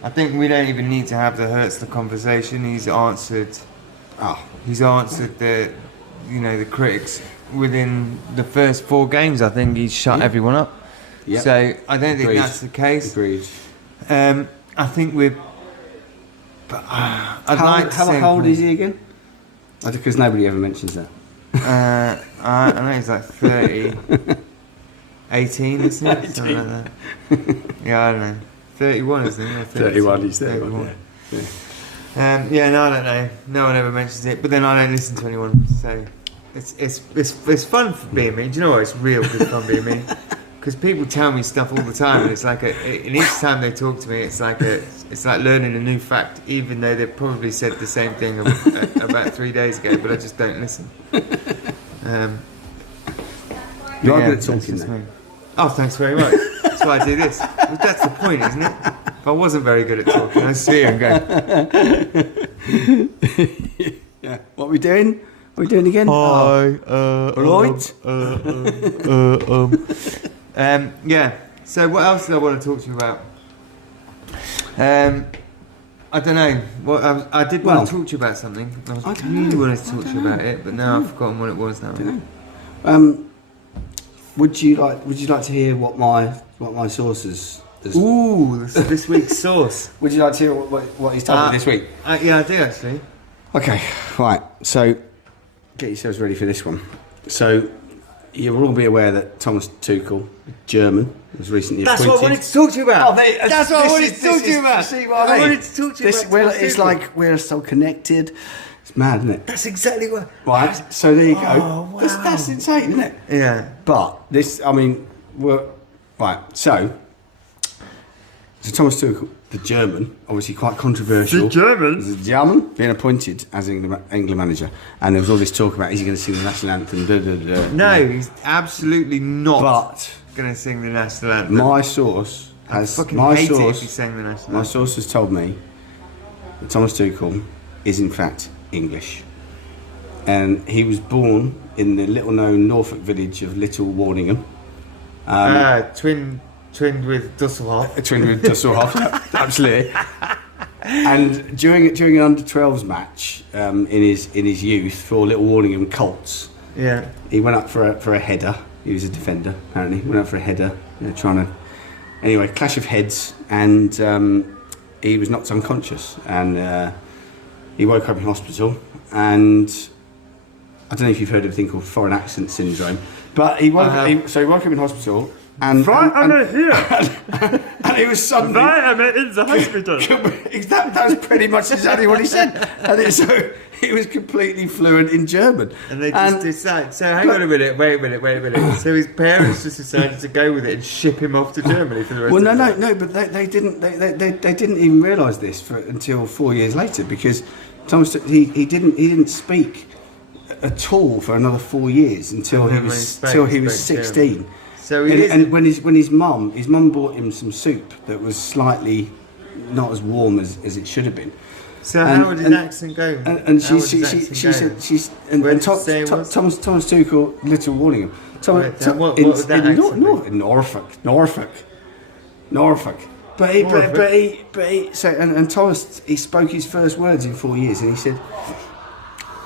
I think we don't even need to have the Hurtsler conversation. He's answered the critics within the first 4 games. I think he's shut everyone up. Yep. So I don't think that's the case. Agreed. I think But I'd like to sing. How old is he again? Because nobody ever mentions that. I know he's like 30. 18, isn't it? 18. Something like that. Yeah, I don't know. 31, isn't he? 31, he's 31. Yeah, no, I don't know. No one ever mentions it, but then I don't listen to anyone, so it's fun for being me. Do you know what? It's real good fun being me. Because people tell me stuff all the time, and it's like and each time they talk to me, it's like learning a new fact, even though they've probably said the same thing about 3 days ago, but I just don't listen. You are good at talking, though. Oh, thanks very much. That's why I do this. That's the point, isn't it? If I wasn't very good at talking, I'd sit here and go. Yeah. What are we doing? What are we doing again? Hi. Right. Yeah. So what else did I want to talk to you about? I don't know. I did want to talk to you about something. I really wanted to talk to you about it, but now I've forgotten what it was now. Would you like to hear what my source is? Ooh, this week's source. Would you like to hear what he's told me this week? Yeah, I do actually. Okay, right. So get yourselves ready for this one. So you'll all be aware that Thomas Tuchel, German, was recently appointed. That's what I wanted to talk to you about. That's what I wanted to talk to you about. See what I mean? I wanted to talk to you about. It's like we're so connected. It's mad, isn't it? That's exactly what. Right. So there you go. Oh, wow. That's insane, isn't it? Yeah. But this, I mean, right. So Thomas Tuchel, the German, obviously quite controversial. The German being appointed as England manager, and there was all this talk about is he going to sing the national anthem? No, he's absolutely not going to sing the national anthem. My source has it if he sang the national anthem. My source has told me that Thomas Tuchel is in fact English, and he was born in the little-known Norfolk village of Little Warningham. Twinned with Dusselhoff. Absolutely. And during an under-12s match in his youth for Little Warningham Colts, he went up for a header. He was a defender, apparently. Went up for a header, clash of heads, and he was knocked unconscious, and he woke up in hospital. And I don't know if you've heard of a thing called foreign accent syndrome, but he woke up in hospital. And here. And he was suddenly. Why am I in the hospital? That was pretty much exactly what he said. And so he was completely fluent in German. And they just decided. So hang on a minute. Wait a minute. So his parents just decided to go with it and ship him off to Germany for the rest. No. But they didn't. They didn't even realise this until 4 years later, because Thomas he didn't speak at all for another 4 years until he was 16. German. So when his mum bought him some soup that was slightly not as warm as it should have been. So how did his accent go? And she said Thomas Tuchel, Little Warningham. What would that accent be? Norfolk. But Thomas, he spoke his first words in 4 years, and he said,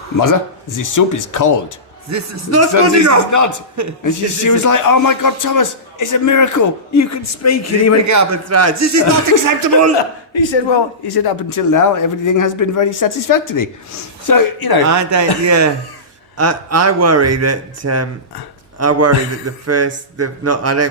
"Mother, the soup is cold. This is not good enough." And she was like, "Oh my God, Thomas, it's a miracle. You can speak." And he went, "This is not acceptable." He said, up until now, everything has been very satisfactory. So, I don't, I worry that, I don't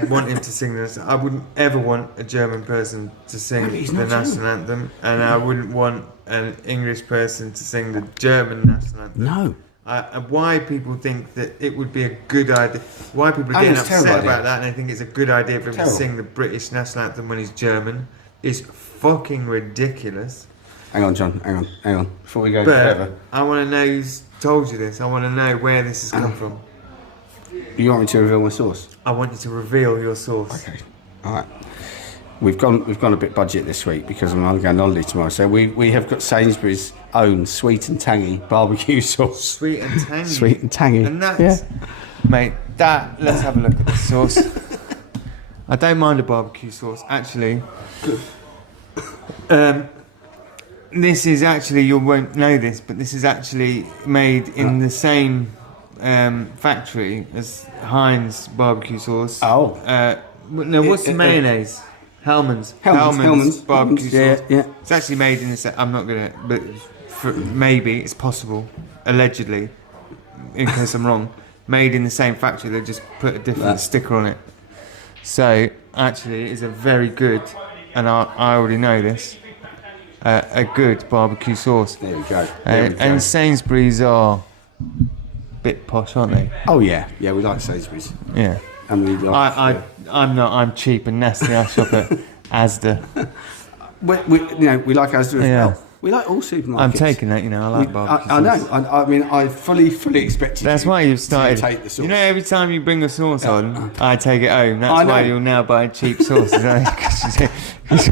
want him to sing this. I wouldn't ever want a German person to sing the national anthem, and I wouldn't want an English person to sing the German national anthem. No. Why people think that it would be a good idea, why people are getting upset about that and they think it's a good idea for him to sing the British national anthem when he's German is fucking ridiculous. Hang on, John, hang on. Before we go further, I want to know who's told you this. I want to know where this has come from. You want me to reveal my source? I want you to reveal your source. Okay, alright. We've gone a bit budget this week because I'm going on holiday tomorrow. So we have got Sainsbury's own sweet and tangy barbecue sauce. Sweet and tangy. Sweet and tangy. And that's, mate. Let's have a look at the sauce. I don't mind a barbecue sauce, actually. This is actually, you won't know this, but this is actually made in the same factory as Heinz barbecue sauce. Oh. No, what's the mayonnaise? Hellman's barbecue sauce. Yeah. It's actually made in the. I'm not gonna, but maybe it's possible, allegedly, in case I'm wrong. Made in the same factory, they just put a different sticker on it. So actually, it is a very good, and I already know this, a good barbecue sauce. There we go. And Sainsbury's are a bit posh, aren't they? Oh yeah, we like Sainsbury's. Yeah. And we like. I'm not. I'm cheap and nasty. I shop at Asda. We like Asda as well. We like all supermarkets. I'm taking that, I like barbecue sauce. I know. I mean, I fully expected. That's why you've started. To take the sauce. Every time you bring a sauce on, I take it home. That's why you'll now buy cheap sauces. Because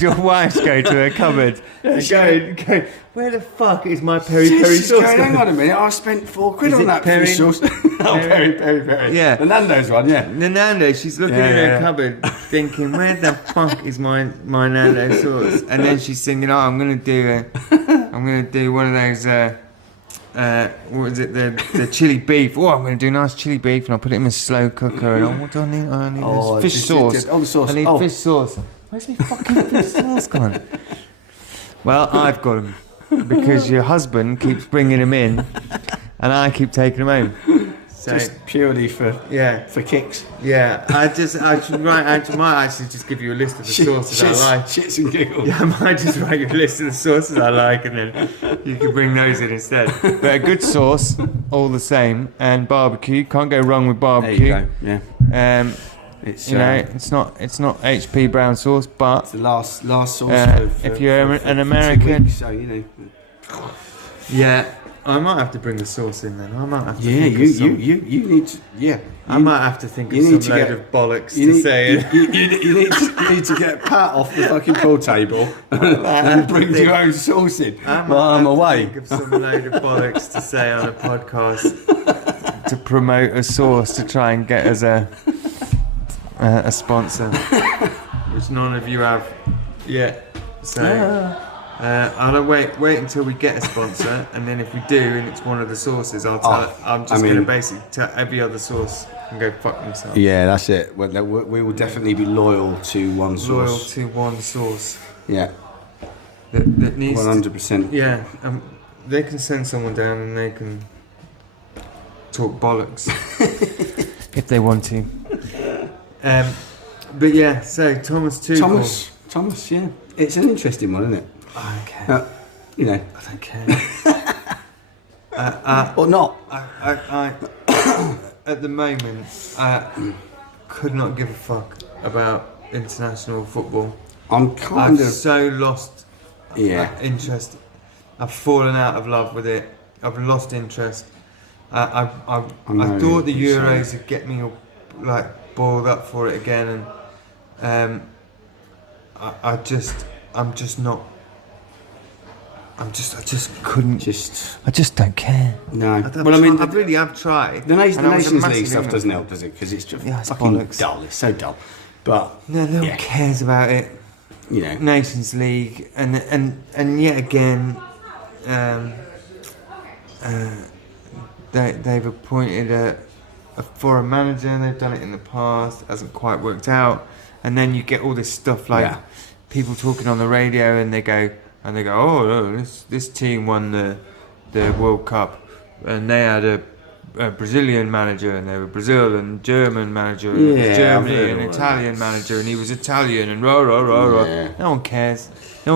your wife's going to her cupboard and going, where the fuck is my peri sauce? Hang on a minute, I spent £4 on that fish sauce. Peri. Yeah. The Nando's one, yeah. The Nando's, she's looking in her cupboard thinking, where the fuck is my Nando's sauce? And then she's thinking, I'm gonna do one of those what is it, the chili beef. I'm gonna do nice chili beef and I'll put it in a slow cooker and what do I need? I need fish sauce. The sauce. I need fish sauce. Where's my fucking fish sauce gone? Well, I've got them. Because your husband keeps bringing them in, and I keep taking them home. So, just purely for kicks. Yeah, I might actually just give you a list of the sauces I like. Shits and giggles. Yeah, I might just write you a list of the sauces I like, and then you can bring those in instead. But a good sauce, all the same, and barbecue. Can't go wrong with barbecue. There you go. Yeah. It's it's not HP brown sauce, but it's the last sauce. If you're an American, weeks, so yeah, I might have to bring the sauce in then. I might have to. Yeah, you need to. Yeah, I might have to think of some load of bollocks to say. You need to get Pat off the fucking pool table and bring your own sauce in while I'm away. Think of some load of bollocks to say on a podcast to promote a sauce to try and get us a sponsor, which none of you have yet. So I'll wait until we get a sponsor, and then if we do, and it's one of the sauces, I'm just going to basically tell every other sauce and go fuck themselves. Yeah, that's it. We will definitely be loyal to one sauce. Yeah. That needs 100%. Yeah. They can send someone down and they can talk bollocks if they want to. But yeah, so Thomas Tuchel. Thomas, yeah. It's an interesting one, isn't it? I don't care. I don't care. Or not. I at the moment, could not give a fuck about international football. I've so lost interest. I've fallen out of love with it. I've lost interest. I thought the Euros would get me all, boiled up for it again, and I just don't care. No. I really have tried. The Nations League stuff doesn't help, does it? Because it's just fucking bollocks. Dull. It's so dull. But no one cares about it. Nations League, and yet again, they've appointed a foreign manager, and they've done it in the past. It hasn't quite worked out, and then you get all this stuff people talking on the radio, and they go, oh no, this team won the World Cup, and they had a Brazilian manager, and they were Brazil, and German manager, and Germany, and Italian manager, and he was Italian, and rah. No one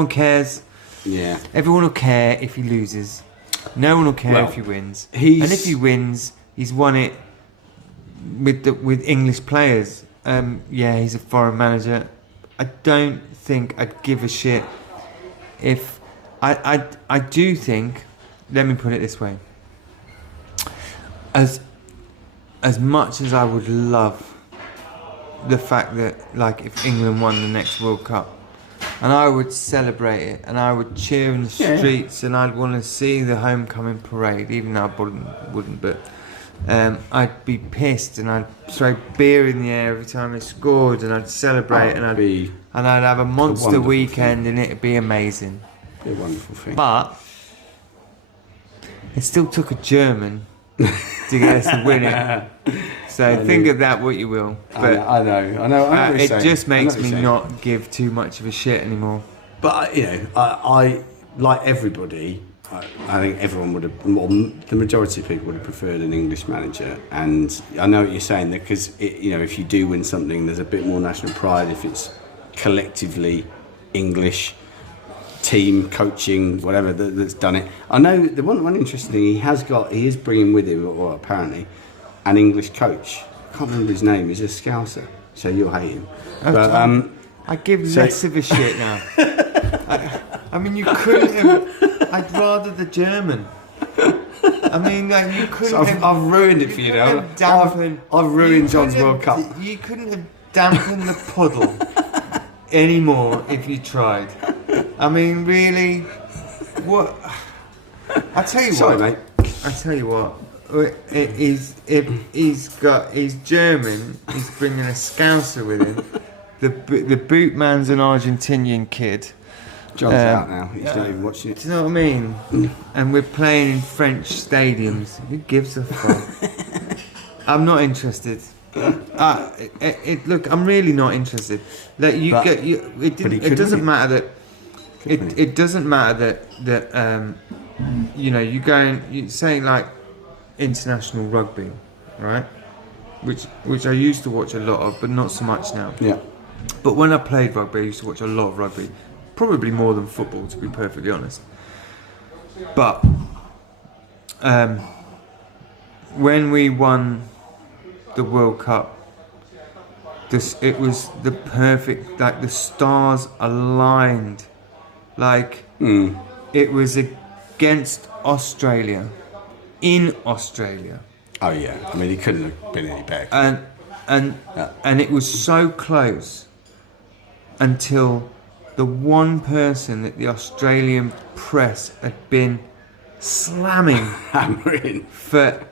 cares. Yeah. Everyone will care if he loses. No one will care if he wins. And if he wins, he's won it with English players. He's a foreign manager. I don't think I'd give a shit if I do think. Let me put it this way: as much as I would love the fact that, if England won the next World Cup, and I would celebrate it, and I would cheer in the streets, and I'd want to see the homecoming parade, even though I wouldn't, but I'd be pissed, and I'd throw beer in the air every time they scored, and I'd celebrate, and I'd have a monster weekend, and it'd be amazing. It'd be a wonderful thing. But it still took a German to get us to win it. So think of that what you will. But I know. it just makes me not give too much of a shit anymore. But I like everybody. I think everyone would have, the majority of people would have preferred an English manager. And I know what you're saying, because if you do win something, there's a bit more national pride if it's collectively English team, coaching, whatever that's done it. I know the one interesting thing he is bringing with him, or apparently, an English coach. I can't remember his name. He's a Scouser, so you'll hate him. But I give less of a shit now. I mean, you couldn't have. I'd rather the German. I mean, you couldn't. So I've ruined it for you now. I've ruined John's World Cup. You couldn't have dampened the puddle anymore if you tried. I mean, really, what? I tell you Sorry, what. mate. I tell you what. He's German. He's bringing a Scouser with him. The boot man's an Argentinian kid. John's out now. He's not even watching it. Do you know what I mean? And we're playing in French stadiums. Who gives a fuck? I'm not interested. Look, I'm really not interested. It doesn't matter that. It doesn't matter that you go and you say like international rugby, right? Which I used to watch a lot of, but not so much now. Yeah. But when I played rugby, I used to watch a lot of rugby. Probably more than football, to be perfectly honest. But when we won the World Cup, it was the perfect, like the stars aligned. It was against Australia, in Australia. Oh yeah, I mean he couldn't have been any better. And it was so close until the one person that the Australian press had been slamming hammering for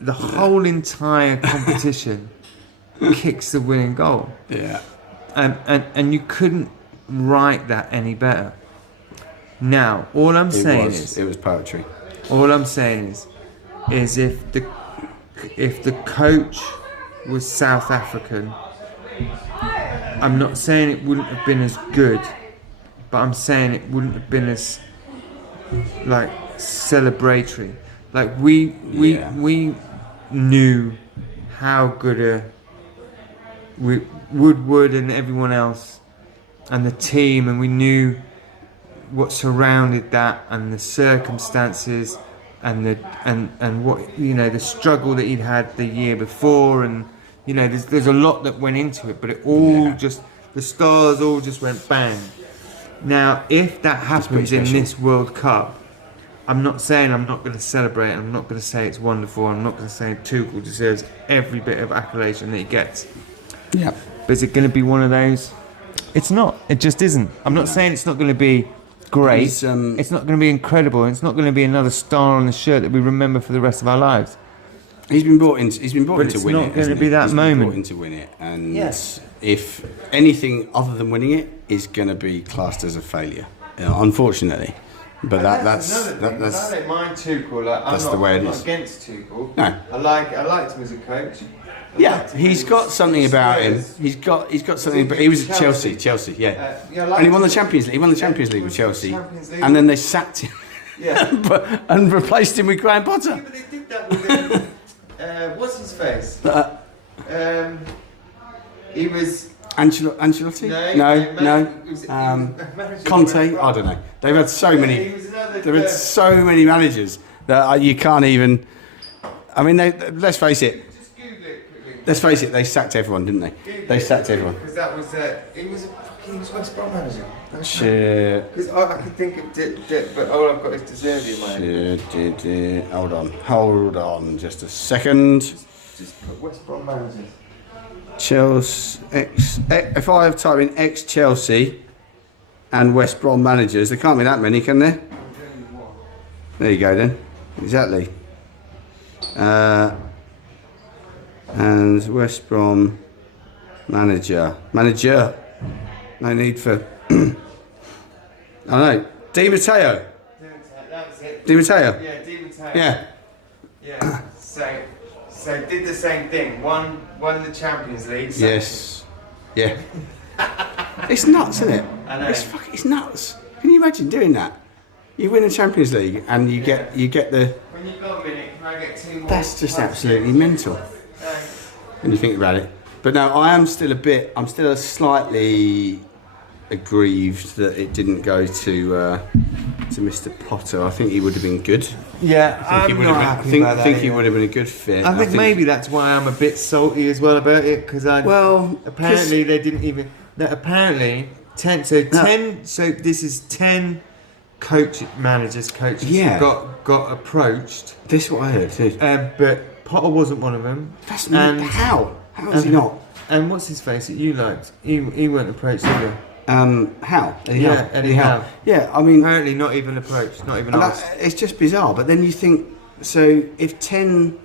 the whole entire competition kicks the winning goal. Yeah. And you couldn't write that any better. Now, all I'm saying is it was poetry. All I'm saying is if the coach was South African, I'm not saying it wouldn't have been as good, but I'm saying it wouldn't have been as like celebratory. Like we knew how good Woodward and everyone else and the team, and we knew what surrounded that and the circumstances and what the struggle that he'd had the year before, and there's a lot that went into it, but it all the stars all just went bang. Now, if that happens in this World Cup, I'm not saying I'm not going to celebrate, I'm not going to say it's wonderful, I'm not going to say Tuchel deserves every bit of accolation that he gets. Yeah. But is it going to be one of those? It's not. It just isn't. I'm not saying it's not going to be great. It's not going to be incredible. It's not going to be another star on the shirt that we remember for the rest of our lives. He's been brought in to win it. But it's not going to be that moment. He's been brought in to win it, and if anything other than winning it is going to be classed as a failure, unfortunately. But that's I don't mind Tuchel. That's the way it is. I'm not against Tuchel. No, I liked him as a coach. He's got something about him. He's got something. But he was at Chelsea. And he won the Champions League. He won the Champions League with Chelsea, and then they sacked him. And replaced him with Graham Potter. Yeah, but they did that with him. What's his face? He was Ancelotti? No. Conte? I don't know. They've had so many. They've had so many managers that you can't even. I mean, let's face it. Just Google it quickly. Let's face it. They sacked everyone, didn't they? They sacked everyone. Because that was he was West Brom manager. Shit. Because I could think of but all I've got is De Zerbi in my head. Hold on, just a second. Just put West Brom manager. Chelsea if I have type in ex-Chelsea and West Brom managers, there can't be that many, can there? There you go then. Exactly. And West Brom manager. No need for. I don't know. Di Matteo. That was it. Di Matteo. Yeah, Di Matteo. Yeah. Yeah. So did the same thing. Won the Champions League. Yes. Yeah. It's nuts, isn't it? I know. It's nuts. Can you imagine doing that? You win the Champions League and you get the. When you got a minute, can I get 2 more? That's just absolutely mental. When you think about it. But no, I'm still slightly aggrieved that it didn't go to Mr. Potter. I think he would have been good. Yeah, I'm not happy about that. I think he would have been a good fit. I think maybe that's why I'm a bit salty as well about it, because apparently they didn't even. Apparently 10. So 10. So this is 10 coaches got approached. This is what I heard too. But Potter wasn't one of them. How is he not? And what's his face that you liked? He weren't approached either. How? Eddie Howe. Yeah, I mean, apparently not even approached, not even asked. It's just bizarre. But then you think, so if 10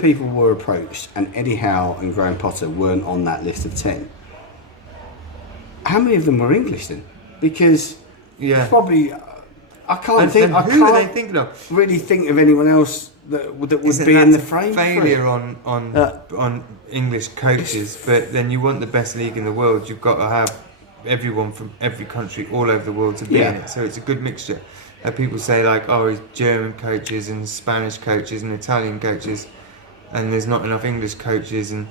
people were approached and Eddie Howe and Graham Potter weren't on that list of 10, how many of them were English then? Because probably I can't think. Who are they thinking of? Really think of anyone else that would be in the frame. Failure on English coaches, but then you want the best league in the world. You've got to have everyone from every country all over the world to be in it. So it's a good mixture. People say like, oh, it's German coaches and Spanish coaches and Italian coaches, and there's not enough English coaches, and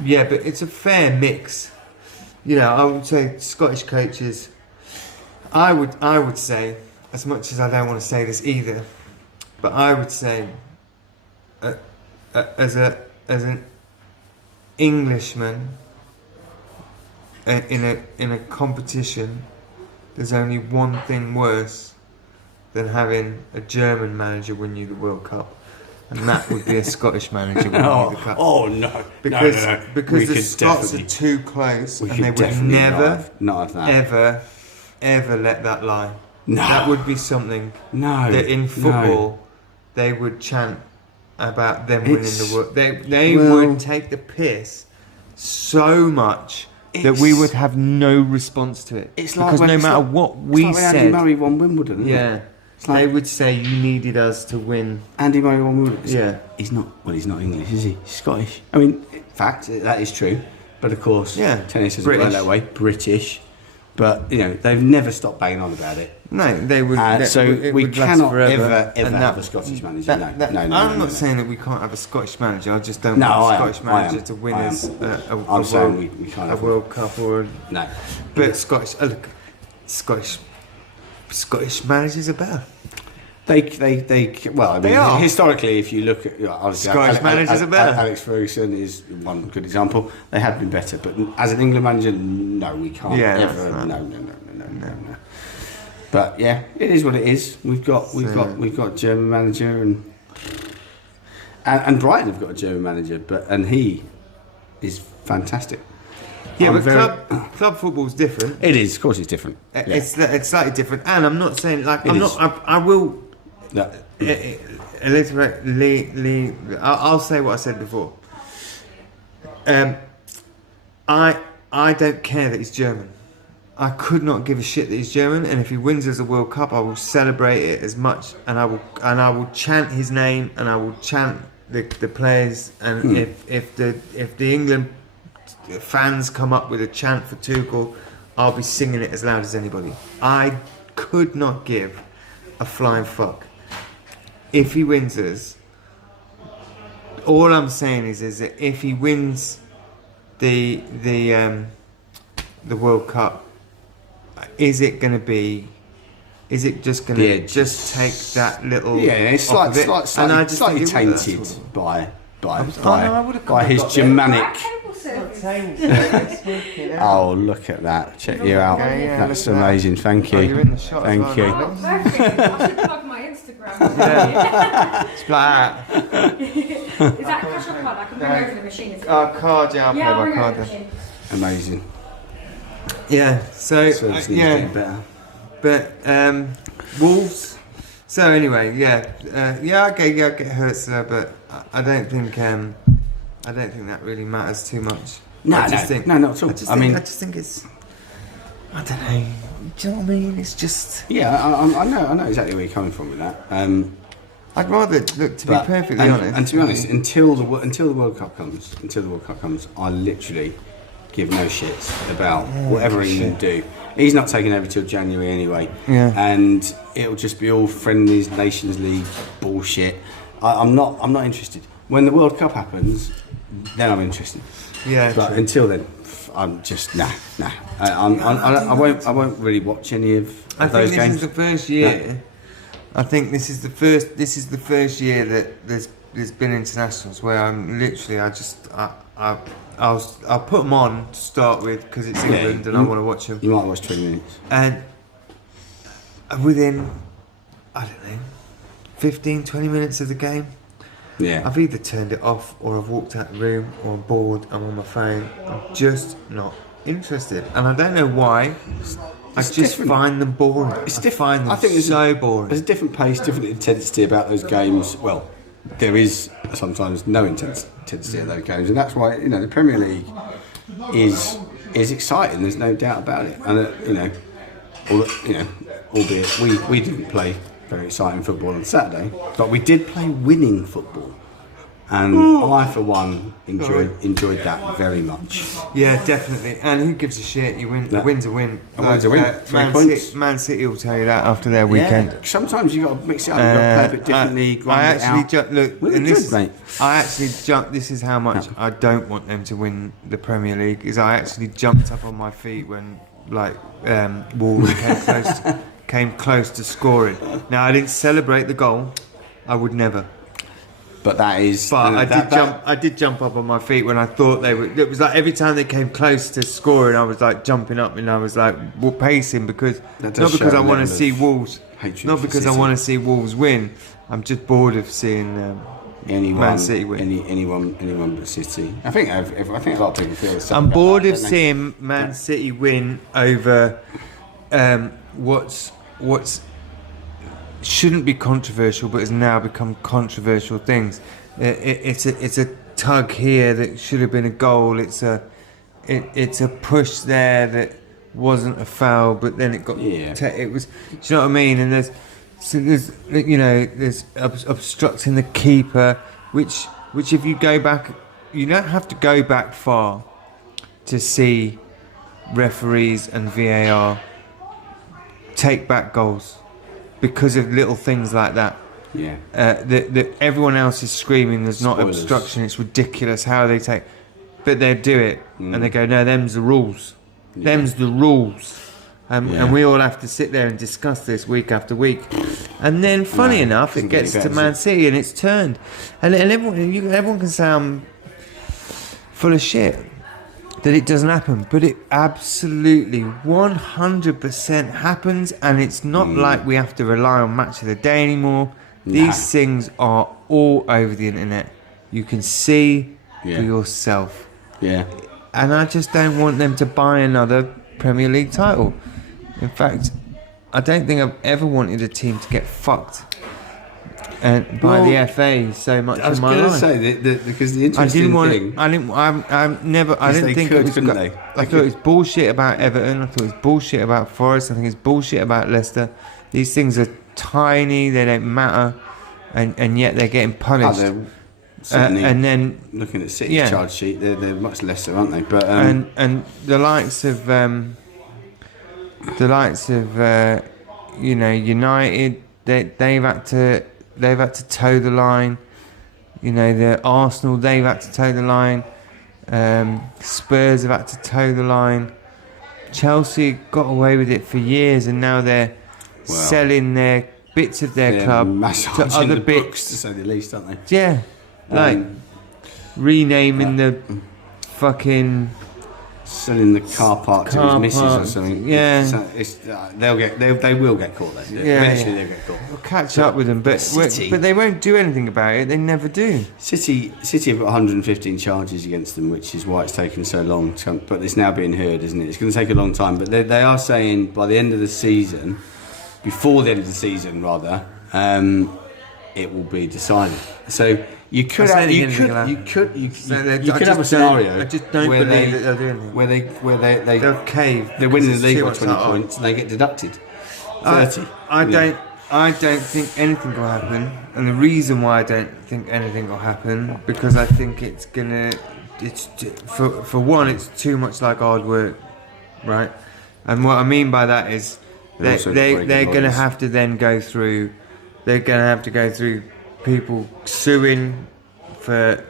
but it's a fair mix. I would say Scottish coaches. I would say, as much as I don't want to say this either, but I would say, as an Englishman in a competition, there's only one thing worse than having a German manager win you the World Cup, and that would be a Scottish manager winning you the Cup. Oh no! Because no. Because the Scots are too close, and they would never, ever let that lie. No. That would be something that in football they would chant about them winning the world. They would take the piss so much that we would have no response to it. It's like because no matter what we it's like said, Andy Murray won Wimbledon. Isn't yeah, it? Like, they would say you needed us to win. Andy Murray won Wimbledon. Yeah, he's not. Well, he's not English, is he? He's Scottish. I mean, in fact, that is true. But of course, tennis isn't quite that way. British. But they've never stopped banging on about it. No, they would. We cannot ever have a Scottish manager. No. I'm not saying that we can't have a Scottish manager. I just don't want a Scottish manager to win us a World Cup or no. But Scottish managers are better. They are. Historically, if you look at Scottish managers are better. Alex Ferguson is one good example. They have been better, but as an England manager, no, we can't ever. No. But it is what it is. We've got German manager and Brighton have got a German manager, and he is fantastic. Yeah, club football's different. It is, of course, it's different. It's slightly different, and I'm not saying I will. No. I'll say what I said before. I don't care that he's German. I could not give a shit that he's German, and if he wins us a World Cup, I will celebrate it as much, and I will chant his name, and I will chant the players, and if the England fans come up with a chant for Tuchel, I'll be singing it as loud as anybody. I could not give a flying fuck if he wins us. All I'm saying is that if he wins the World Cup, is it just going to just take that little it's slightly tainted by his Germanic. Oh, look at that! Check you out. That's amazing. Thank you. You're in the shot. Thank you. I should plug my Instagram. Splat. Is that cash or card? I can bring over the machine. Card. Yeah, I'll pay by card. Amazing. Yeah. So better. But Wolves. So anyway, I get Hurts, but I don't think that really matters too much. No, not at all. I just think it's. I don't know. Do you know what I mean? It's just. Yeah, I know exactly where you're coming from with that. I'd rather look to be perfectly honest. And to be honest, until the World Cup comes, I literally give no shits about whatever England do. He's not taking over till January anyway, and it'll just be all friendlies, Nations League bullshit. I'm not interested. When the World Cup happens, then I'm interested. Yeah, but true. Until then, I'm just nah. I won't really watch any of those games. This is the first year. No. I think this is the first year that there's been internationals where I'm literally I'll put them on to start with because it's England and I want to watch them. You might watch 20 minutes. And within, I don't know, 15, 20 minutes of the game, I've either turned it off or I've walked out the room or I'm bored, I'm on my phone. I'm just not interested. And I don't know why. I just find them boring. It's different. I find them boring. There's a different pace, different intensity about those games. Well, there is sometimes no intensity in those games, and that's why the Premier League is exciting. There's no doubt about it. And albeit we didn't play very exciting football on Saturday, but we did play winning football. And I, for one, enjoyed that very much. Yeah, definitely. And who gives a shit? You win. A win's a win. A win's a win. 3 points. Man City will tell you that after their weekend. Yeah. Sometimes you got to mix it up. You got to play a bit differently. This is how much I don't want them to win the Premier League. Is I actually jumped up on my feet when Wolves came close to scoring. Now I didn't celebrate the goal. I would never. But that is. But I did jump up on my feet when I thought they were. It was like every time they came close to scoring, I was like jumping up and I was like pacing because not because I want to see Wolves, not because I want to see Wolves win. I'm just bored of seeing Man City win. Anyone but City. I think a lot of people feel the same. I'm bored of seeing Man City win over what's shouldn't be controversial but has now become controversial things. It's a tug here that should have been a goal. It's a push there that wasn't a foul but then it got it was, do you know what I mean? And there's obstructing the keeper which if you go back, you don't have to go back far to see referees and VAR take back goals because of little things like that. Yeah. That everyone else is screaming there's not obstruction, it's ridiculous how they take, but they do it and they go, no, them's the rules. Them's the rules. And we all have to sit there and discuss this week after week. And then funny enough it gets to Man City and it's turned. And everyone can say I'm full of shit that it doesn't happen, but it absolutely 100% happens, and it's not like we have to rely on Match of the Day anymore. These things are all over the internet. You can see for yourself. Yeah. And I just don't want them to buy another Premier League title. In fact, I don't think I've ever wanted a team to get fucked by the FA so much in my life. I was going to say because the interesting thing. I thought it was bullshit about Everton. I thought it was bullshit about Forest. I think it's bullshit about Leicester. These things are tiny. They don't matter, and yet they're getting punished. And then looking at City's charge sheet, they're much lesser, aren't they? But and the likes of United, they've had to toe the line. The Arsenal, they've had to toe the line. Spurs have had to toe the line. Chelsea got away with it for years, and now they're selling their bits of their club to other bits, to say the least, aren't they? Yeah, renaming the fucking. Selling the car park to his missus or something. Yeah, they will get caught. Eventually they'll get caught. We'll catch up with them, but they won't do anything about it. They never do. City have got 115 charges against them, which is why it's taken so long. But it's now being heard, isn't it? It's going to take a long time. But they are saying by the end of the season, before the end of the season rather, it will be decided. So. You could have a scenario. I just don't believe that they'll do anything. Where they'll cave. They're winning the league by 20 points and they get deducted 30. I don't. I don't think anything will happen, and the reason why I don't think anything will happen because I think it's for one, it's too much like hard work, right? And what I mean by that is they're going to have to then go through. They're going to have to go through people suing for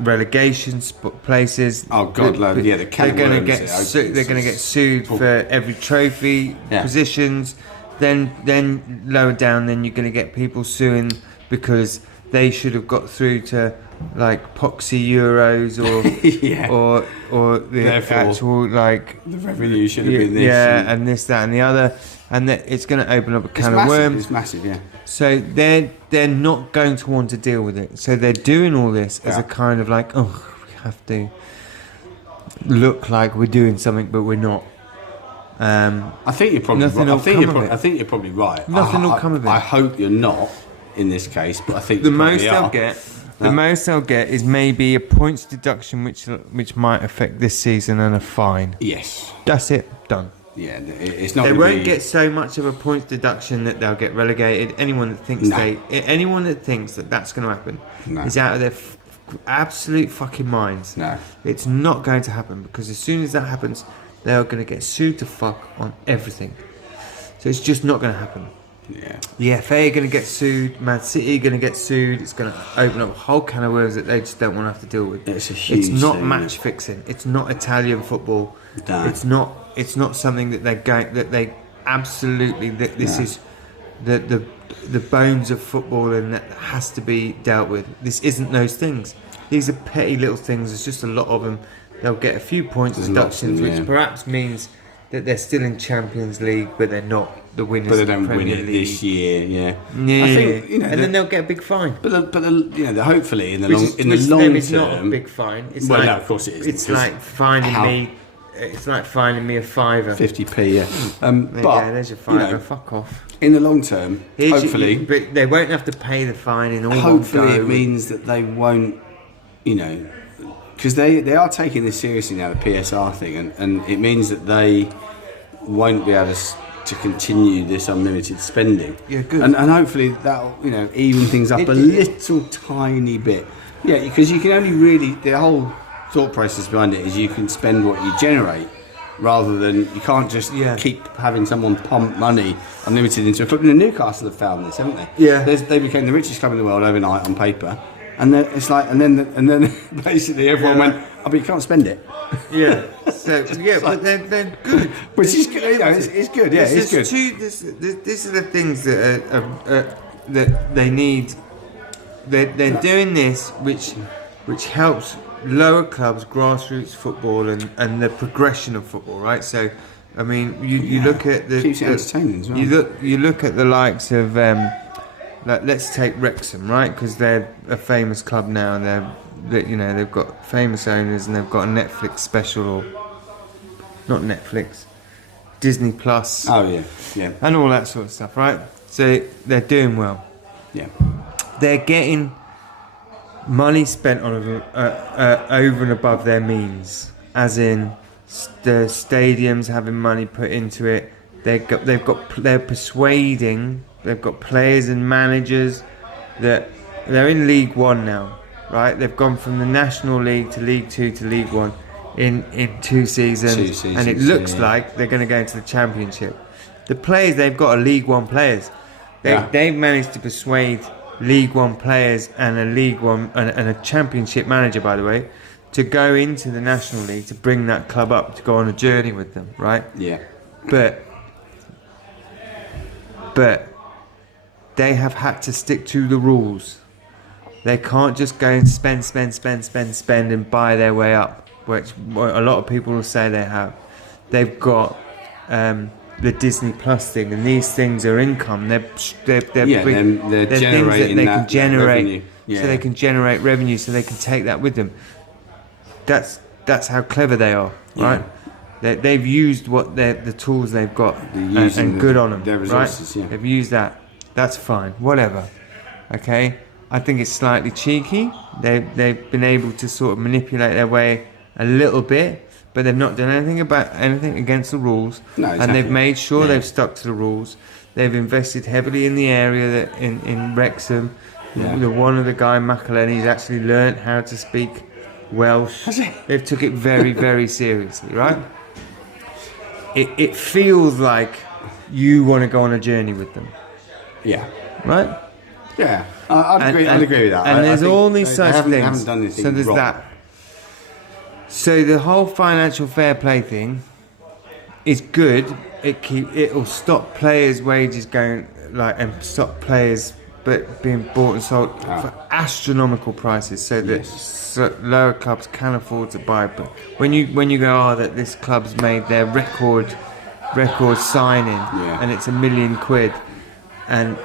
relegation places. Oh God, the they're going to get they're going to get sued for every trophy positions. Then lower down, then you're going to get people suing because they should have got through to like Poxy Euros or the Therefore, actual like the revenue should have been this. Yeah, and this, that, and the other, and that it's going to open up a can of worms. It's massive, yeah. So they're not going to want to deal with it. So they're doing all this as a kind of like, oh, we have to look like we're doing something, but we're not. I think you're probably right. I think you're probably right. Nothing will come of it. I hope you're not in this case, but I think the most they'll get is maybe a points deduction, which might affect this season, and a fine. Yes, that's it. Done. Yeah, it's not. They won't get so much of a points deduction that they'll get relegated. Anyone that thinks that that's going to happen is out of their absolute fucking minds. No, it's not going to happen because as soon as that happens, they are going to get sued to fuck on everything. So it's just not going to happen. Yeah. The FA are going to get sued. Man City are going to get sued. It's going to open up a whole can of worms that they just don't want to have to deal with. It's not match fixing. It's not Italian football. No. It's not something that they absolutely. This is the bones of football, and that has to be dealt with. This isn't those things. These are petty little things. There's just a lot of them. They'll get a few points deductions, which perhaps means that they're still in Champions League, but they're not the winners. But they don't win it this year, yeah. I think, and then they'll get a big fine. But hopefully in the long term, it's term, not a big fine. It's no, of course it is. It's like fining me. It's like fining me a fiver. 50p, yeah. But there's your fiver. Fuck off. In the long term, hopefully, but they won't have to pay the fine in all. Hopefully, it means that they won't, because they are taking this seriously now, the PSR thing, and it means that they won't be able to continue this unlimited spending. Yeah, good. And hopefully that'll even things up a little tiny bit. Yeah, because you can only really, the whole thought process behind it is you can spend what you generate, rather than you can't just keep having someone pump money unlimited into a club. Newcastle have found this, haven't they? Yeah. They became the richest club in the world overnight on paper. And then it's like, and then basically everyone went, oh, but you can't spend it. Yeah. So but they're good. Which is good. It's good. Yeah, it's good. These are the things that that they need. They're doing this, which helps lower clubs, grassroots football, and the progression of football. Right. So, I mean, you look at the keeps it entertaining as well. You look at the likes of. Let's take Wrexham, right? Because they're a famous club now, and they've got famous owners, and they've got a Netflix special, or not Netflix, Disney Plus. Oh yeah, and all that sort of stuff, right? So they're doing well. Yeah, they're getting money spent on over and above their means, as in the stadiums having money put into it. They're persuading. They've got players and managers that they're in League One now, right? They've gone from the National League to League Two to League One in 2 seasons, and it looks like they're going to go into the Championship. The players they've got are League One players. They've managed to persuade League One players and a League One and a Championship manager, by the way, to go into the National League to bring that club up, to go on a journey with them, right? Yeah. But they have had to stick to the rules. They can't just go and spend and buy their way up, which a lot of people will say they have. They've got the Disney Plus thing, and these things are income. They're generating things that they can generate, revenue. Yeah. So they can generate revenue, so they can take that with them. That's how clever they are, right? They've used the tools they've got and good on them, their resources, right? Yeah. They've used that. That's fine. Whatever. Okay. I think it's slightly cheeky. They've been able to sort of manipulate their way a little bit, but they've not done anything against the rules. No, exactly. And they've made sure they've stuck to the rules. They've invested heavily in the area that in Wrexham. The one of the guy McElhenney's actually learnt how to speak Welsh. Has he? They've took it very, very seriously, right? It feels like you want to go on a journey with them. Yeah. Right? Yeah. I'd agree with that. And there's all these such things. They haven't done anything so there's wrong. that. So the whole financial fair play thing is good. It'll stop players' wages going and stop players being bought and sold for astronomical prices, so that lower clubs can afford to buy. But when you go, that this club's made their record signing, and it's £1 million, and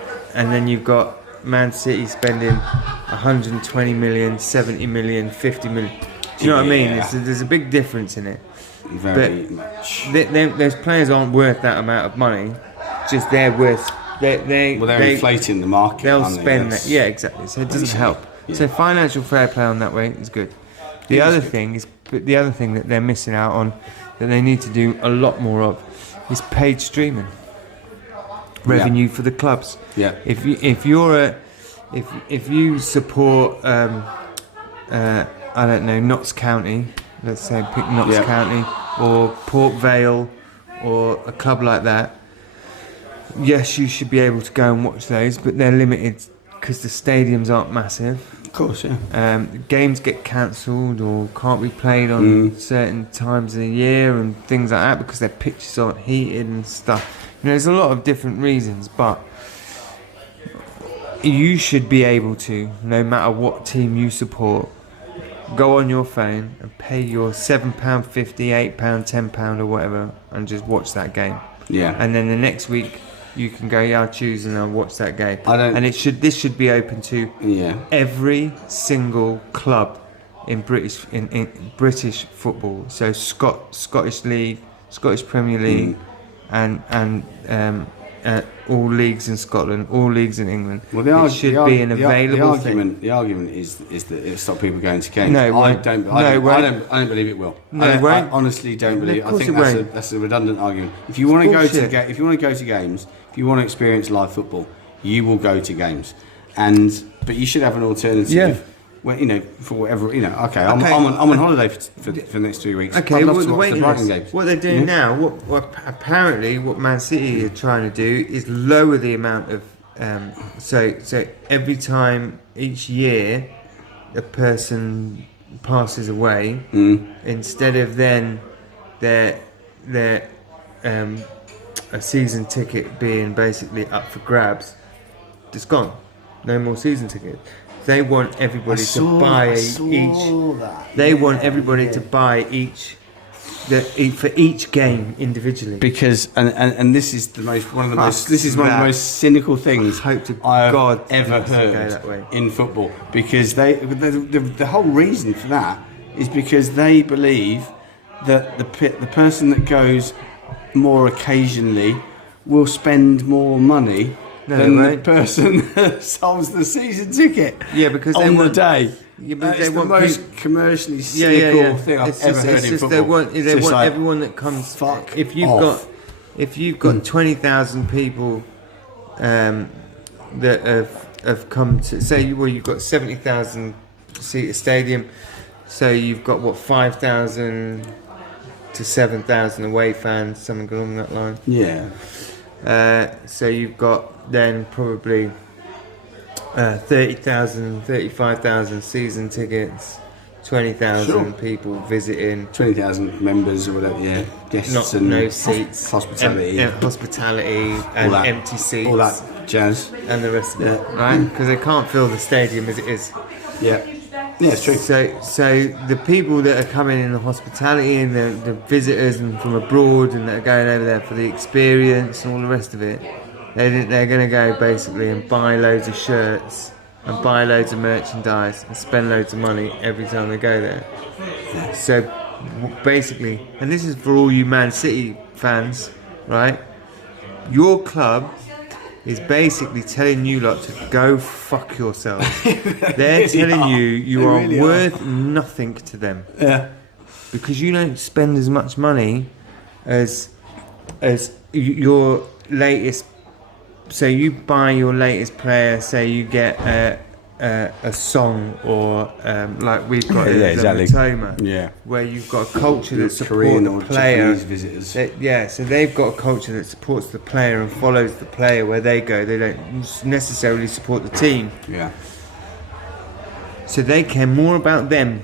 then you've got Man City spending 120 million, 70 million, 50 million. Do you know what I mean? There's a big difference in it. Very much. Those players aren't worth that amount of money. Just they're worth. They're inflating the market. They'll spend that. Yeah, exactly. So it doesn't help. Yeah. So financial fair play on that way is good. The other thing that they're missing out on, that they need to do a lot more of, is paid streaming revenue for the clubs. Yeah. If you support I don't know, Notts County, let's say pick Notts County or Port Vale or a club like that, yes, you should be able to go and watch those, but they're limited because the stadiums aren't massive. Of course, yeah. Games get cancelled or can't be played on certain times of the year and things like that because their pitches aren't heated and stuff. There's a lot of different reasons, but you should be able to, no matter what team you support, go on your phone and pay your £7.50, £8, £10 or whatever and just watch that game. Yeah. And then the next week you can go, I'll choose and I'll watch that game. This should be open to every single club in British football. So Scottish League, Scottish Premier League, and all leagues in Scotland, all leagues in England. Well, it should be an available thing. The argument is that it'll stop people going to games. No, I don't believe it will. I honestly don't believe. I think that's a redundant argument. If you want to go to games, if you want to experience live football, you will go to games, but you should have an alternative. Yeah. When, for whatever, okay. I'm on holiday for the next 3 weeks. Okay, I'd love to watch the Brighton games. What they're doing now, what Man City are trying to do is lower the amount of so every time each year a person passes away, instead of then their a season ticket being basically up for grabs, it's gone. No more season tickets. They want everybody to buy each. They want everybody to buy each for each game individually. Because and this is one of the most cynical things I've ever heard in football. Because the whole reason for that is because they believe that the person that goes more occasionally will spend more money than the person that sells the season ticket. Yeah, because on the day. Yeah, but it's the most commercially cynical thing I've ever heard in football. They want everyone that comes. If you've got 20,000 people that have come to say, you've got 70,000 seat a stadium, so you've got 5,000 to 7,000 away fans, something along that line. Yeah. So you've got then probably 30,000, 35,000 season tickets, 20,000 people visiting, 20,000 members or whatever, guests and no seats, hospitality, and empty seats, all that jazz, and the rest of it, right? Because they can't fill the stadium as it is. Yeah. Yeah, it's true. So the people that are coming in the hospitality and the visitors and from abroad and that are going over there for the experience and all the rest of it, they're going to go basically and buy loads of shirts and buy loads of merchandise and spend loads of money every time they go there. Yeah. So basically, and this is for all you Man City fans, right? Your club is basically telling you lot to go fuck yourselves. They're telling you are really worth nothing to them. Yeah. Because you don't spend as much money as your latest buy your latest player. Say you get a song or like we've got exactly. Matoma, where you've got a culture that supports the player. Visitors. So they've got a culture that supports the player and follows the player where they go. They don't necessarily support the team. Yeah. So they care more about them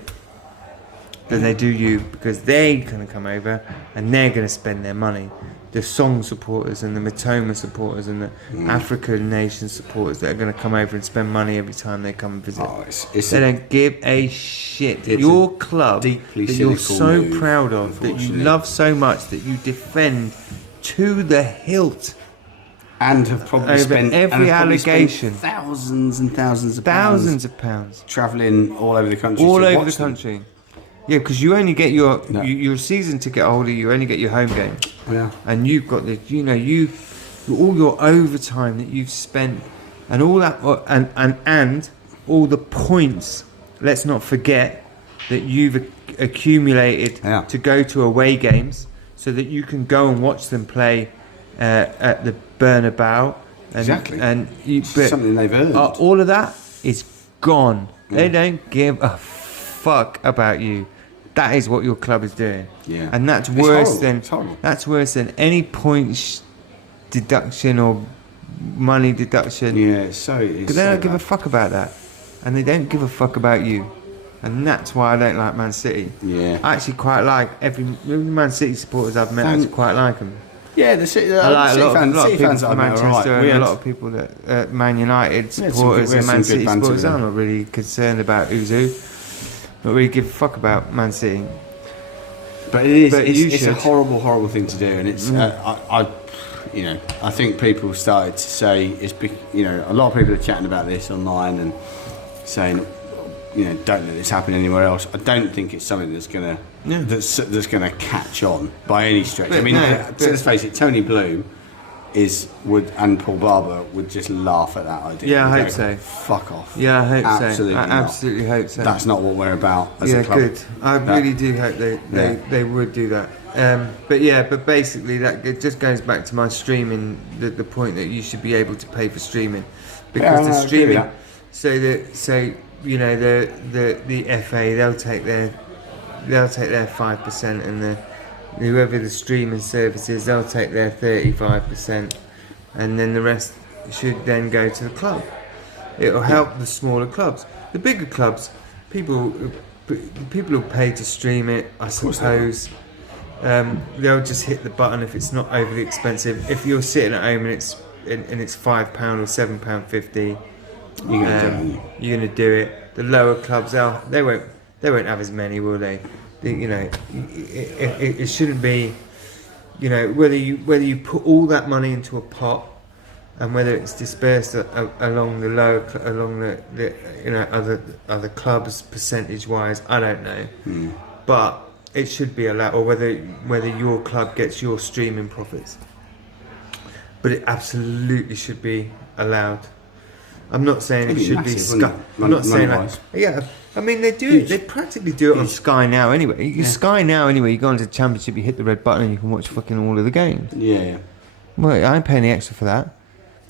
than they do you, because they're going to come over and they're going to spend their money. The Song supporters and the Matoma supporters and the African nation supporters that are going to come over and spend money every time they come and visit. They don't give a shit. Your club that you're so proud of, that you love so much, that you defend to the hilt. And have probably spent every allegation thousands and thousands of pounds travelling all over the country. Yeah, because you only get your season ticket holder. You only get your home game. Yeah. And you've got all your overtime that you've spent, and all that, and all the points. Let's not forget that you've accumulated to go to away games, so that you can go and watch them play at the Bernabeu. And something they've earned. All of that is gone. They don't give a fuck about you. That is what your club is doing. Yeah. And that's worse than any points deduction or money deduction. Yeah, because they don't give a fuck about that, and they don't give a fuck about you, and that's why I don't like Man City. Yeah. I actually quite like every Man City supporters I've met. I actually quite like them. Yeah, the City fans. A lot of people fans from Manchester, and a lot of people that Man United supporters and Man City supporters. I'm not really concerned about who's who. Not really give a fuck about Man City. But it's a horrible thing to do, and it's I think people started to say a lot of people are chatting about this online and saying don't let this happen anywhere else. I don't think it's something that's gonna catch on by any stretch. Let's face it, Tony Bloom and Paul Barber would just laugh at that idea. Yeah, I hope so. Fuck off. Yeah, I hope Absolutely so. I absolutely hope so. That's not what we're about as a club. Good. I really do hope they would do that. But basically that it just goes back to my streaming, the point that you should be able to pay for streaming, because the streaming. The FA they'll take their 5%, and whoever the streaming service is, they'll take their 35%, and then the rest should then go to the club. It'll help the smaller clubs. The bigger clubs, people will pay to stream it, I suppose. They'll just hit the button if it's not overly expensive. If you're sitting at home and it's £5 or £7.50, you're gonna do it. The lower clubs, they won't have as many, will they? It shouldn't be, whether you put all that money into a pot, and whether it's dispersed along the other clubs percentage wise, I don't know. But it should be allowed, or whether your club gets your streaming profits. But it absolutely should be allowed. I'm not saying it should be Sky. I'm not saying that. Yeah, I mean they do it. They practically do it on Sky now anyway. Sky now anyway. You go into the Championship, you hit the red button, and you can watch fucking all of the games. Yeah. Well, I ain't paying the extra for that.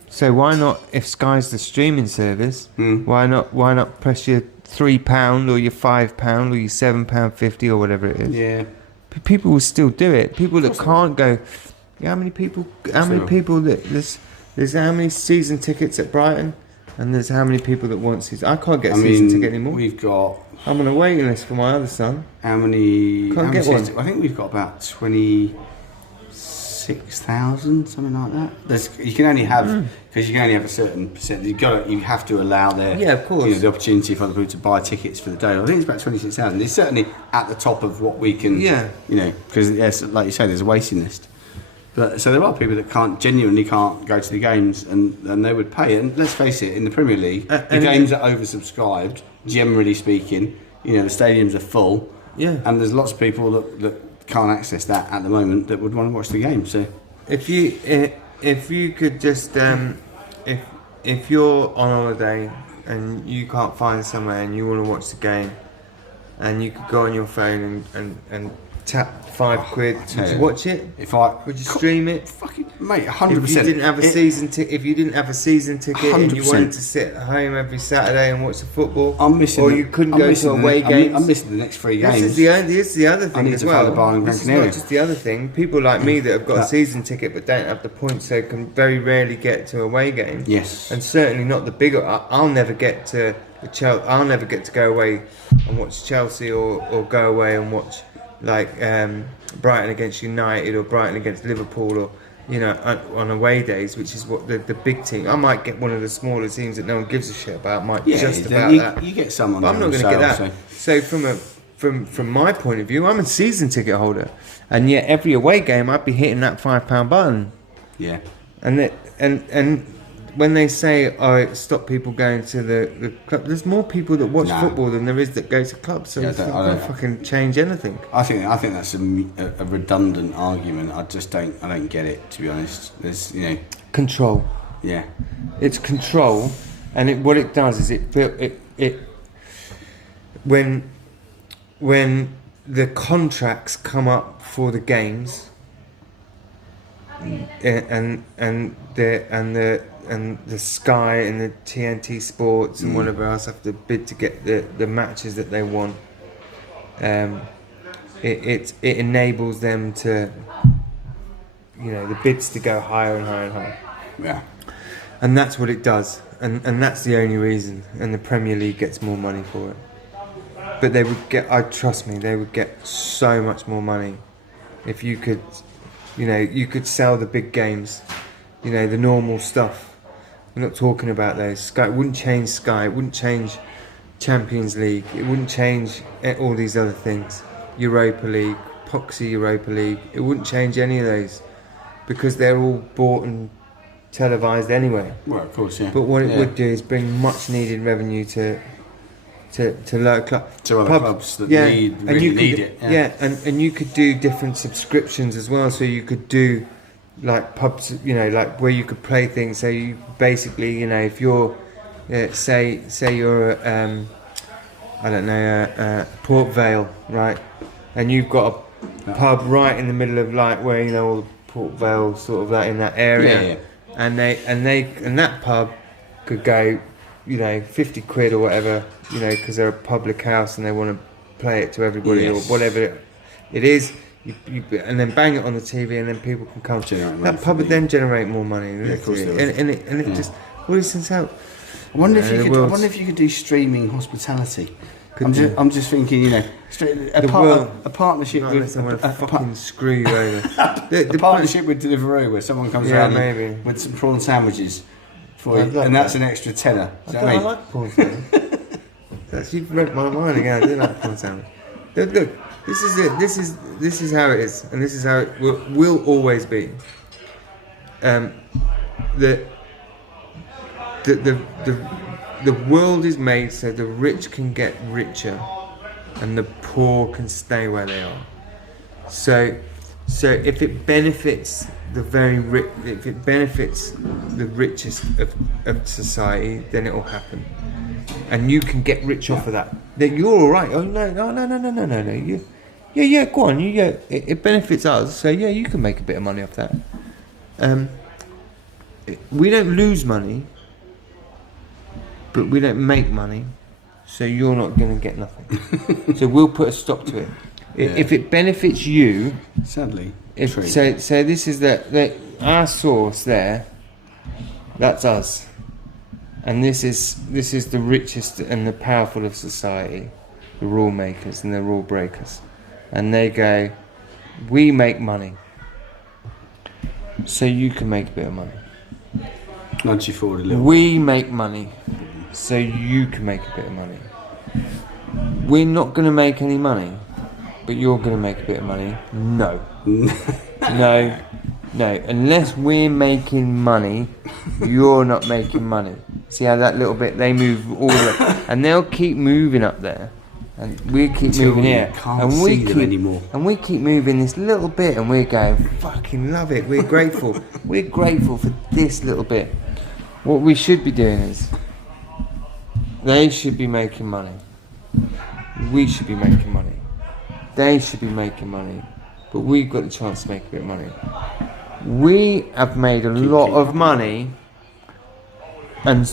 So why not? If Sky's the streaming service, why not press your £3 or your £5 or your £7.50 or whatever it is? Yeah. People will still do it. People that can't go. How many people? How many people that there's how many season tickets at Brighton? And there's how many people that want season. I can't get a season ticket anymore. I'm on a waiting list for my other son. How many? Can't get one. I think we've got about 26,000, something like that. You can only have because you can only have a certain percent. You have to allow of course, the opportunity for other people to buy tickets for the day. I think it's about 26,000. It's certainly at the top of what we can. Yeah. Because like you say, there's a waiting list. But, so there are people that genuinely can't go to the games, and they would pay it. And let's face it, in the Premier League, the games are oversubscribed. Generally speaking, the stadiums are full. Yeah. And there's lots of people that can't access that at the moment that would want to watch the game. So if you could just if you're on holiday and you can't find somewhere and you want to watch the game, and you could go on your phone and tap £5. Would you watch it? Would you stream it? Fucking mate, 100%. If you didn't have a season ticket, and you wanted to sit at home every Saturday and watch the football, I'm missing. Or you couldn't go to away games. I'm missing the next 3 games. This is the other thing as well. This is not Canaria. just the other thing. People like me that have got a season ticket but don't have the points, so can very rarely get to away games. Yes. And certainly not the bigger. I'll never get to I'll never get to go away and watch Chelsea or go away and watch like Brighton against United or Brighton against Liverpool or on away days, which is what the big team. I might get one of the smaller teams that no one gives a shit about. You get someone. But I'm not going to get that. So from my point of view, I'm a season ticket holder, and yet every away game I'd be hitting that £5 button. Yeah. And when they say, stop people going to the club, there's more people that watch football than there is that go to clubs. So it don't fucking change anything. I think that's a redundant argument. I don't get it, to be honest. There's control. Yeah. It's control, and what it does is it when the contracts come up for the games, and the Sky and the TNT Sports and whatever else have to bid to get the matches that they want. It enables them to, the bids to go higher and higher and higher. Yeah. And that's what it does, and that's the only reason. And the Premier League gets more money for it. But they would get, trust me, they would get so much more money if you could, you could sell the big games, the normal stuff. We're not talking about those. Sky, it wouldn't change Sky, it wouldn't change Champions League, it wouldn't change all these other things. Europa League, Poxy Europa League, it wouldn't change any of those because they're all bought and televised anyway. Well, of course, yeah. But what it would do is bring much needed revenue to lower clubs. To other clubs that need it. Yeah, and you could do different subscriptions as well. So you could do like pubs, like where you could play things. So you basically, if you're, say you're, I don't know, Port Vale, right, and you've got a pub right in the middle of like where all the Port Vale sort of that in that area, and that pub could go, £50 or whatever, because they're a public house and they want to play it to everybody or whatever it is. And then bang it on the TV, and then people can come to it. That pub would then generate more money. Yeah, of course and it just all these things help. I wonder if you could do streaming hospitality. I'm just thinking, a partnership with fucking screw you over. The partnership with Deliveroo, where someone comes around with some prawn sandwiches for you, and that's an extra tenner. I like prawn sandwich. You've read my mind again. I do like prawn sandwich. Look, this is it. This is how it is, and this is how it will always be. The world is made so the rich can get richer, and the poor can stay where they are. So if it benefits the very rich, if it benefits the richest of society, then it will happen, and you can get rich off of that. That you're all right. Oh no. Yeah, go on. It benefits us, so you can make a bit of money off that. We don't lose money, but we don't make money, so you're not going to get nothing. So we'll put a stop to it. If it benefits you, sadly. So this is our source there. That's us, and this is the richest and the powerful of society, the rule makers and the rule breakers. And they go, we make money, so you can make a bit of money. Nudge you forward a little. We make money, so you can make a bit of money. We're not going to make any money, but you're going to make a bit of money. No. No. Unless we're making money, you're not making money. See how that little bit, they move all the way. And they'll keep moving up there. And we keep moving here, and we keep moving this little bit, and we're going, fucking love it. We're grateful. We're grateful for this little bit. What we should be doing is, they should be making money. We should be making money. They should be making money, but we've got the chance to make a bit of money. We have made a lot of money, and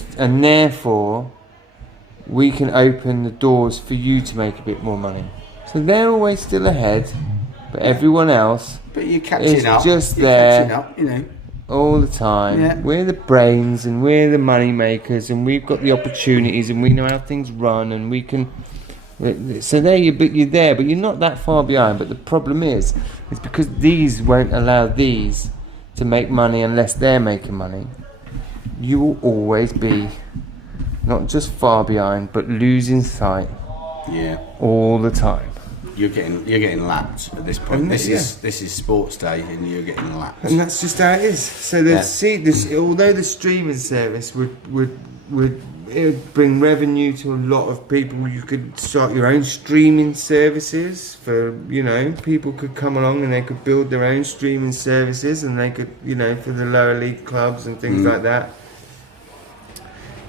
therefore we can open the doors for you to make a bit more money. So they're always still ahead, but everyone else is just there all the time. Yeah. We're the brains and we're the money makers, and we've got the opportunities, and we know how things run, and we can. So there you're there, but you're not that far behind. But the problem is because these won't allow these to make money unless they're making money. You will always be not just far behind, but losing sight. Yeah. All the time. You're getting lapped at this point. This is sports day, and you're getting lapped. And that's just how it is. So although the streaming service would it would bring revenue to a lot of people. You could start your own streaming services for, people could come along and they could build their own streaming services, and they could, for the lower league clubs and things like that.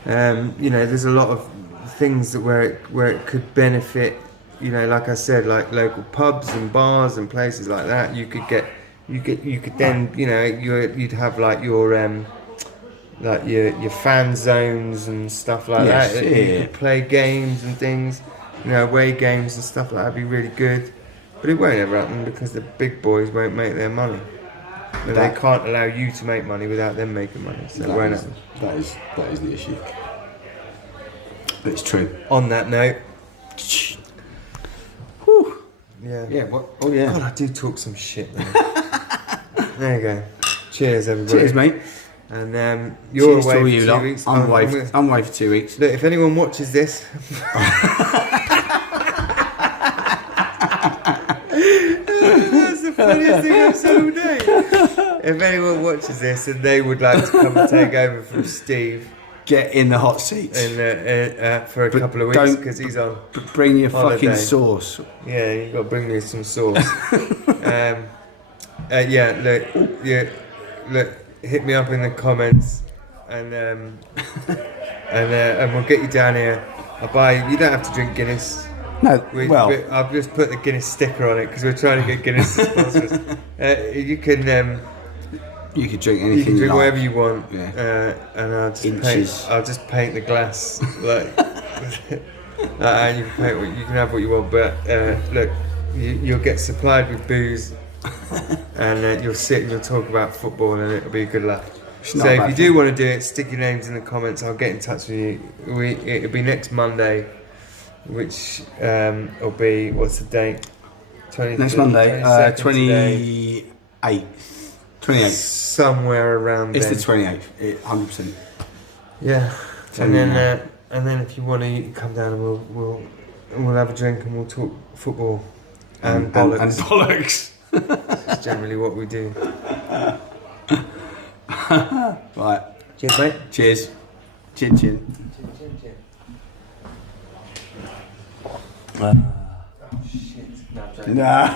There's a lot of things that where it could benefit, like I said, like local pubs and bars and places like that. You could then, you'd have like your your fan zones and stuff like that. You could play games and things, away games and stuff like that would be really good. But it won't ever happen because the big boys won't make their money. And they can't allow you to make money without them making money. So it won't happen. That is the issue. But it's true. On that note. Whew. Yeah. Yeah. What? Oh yeah. God, I do talk some shit. There you go. Cheers, everybody. Cheers, mate. And you're away for 2 weeks. I'm away for 2 weeks. Look, if anyone watches this, that's the funniest thing I've said all day. If anyone watches this and they would like to come and take over from Steve, get in the hot seats for a couple of weeks because he's on. Bring your holiday. Fucking sauce. Yeah, you've got to bring me some sauce. Look. Hit me up in the comments, and we'll get you down here. I'll buy you. You don't have to drink Guinness. No, I've just put the Guinness sticker on it because we're trying to get Guinness to sponsor us. You can drink anything. You can drink like. whatever you want. Yeah. And I'll just paint the glass like. And you can have what you want, but look, you'll get supplied with booze. And you'll sit and you'll talk about football, and it'll be a good laugh. So if you do want to do it, stick your names in the comments. I'll get in touch with you. It'll be next Monday, which will be, what's the date? Next Monday, 28th. 28th. Somewhere around it's then. It's the 28th, 100%. Yeah. And then if you want to, you can come down and we'll have a drink and we'll talk football and bollocks. And bollocks. That's generally what we do. Right. Cheers, mate. Cheers. Chin chin. Oh, shit. No, I'm joking. Nah.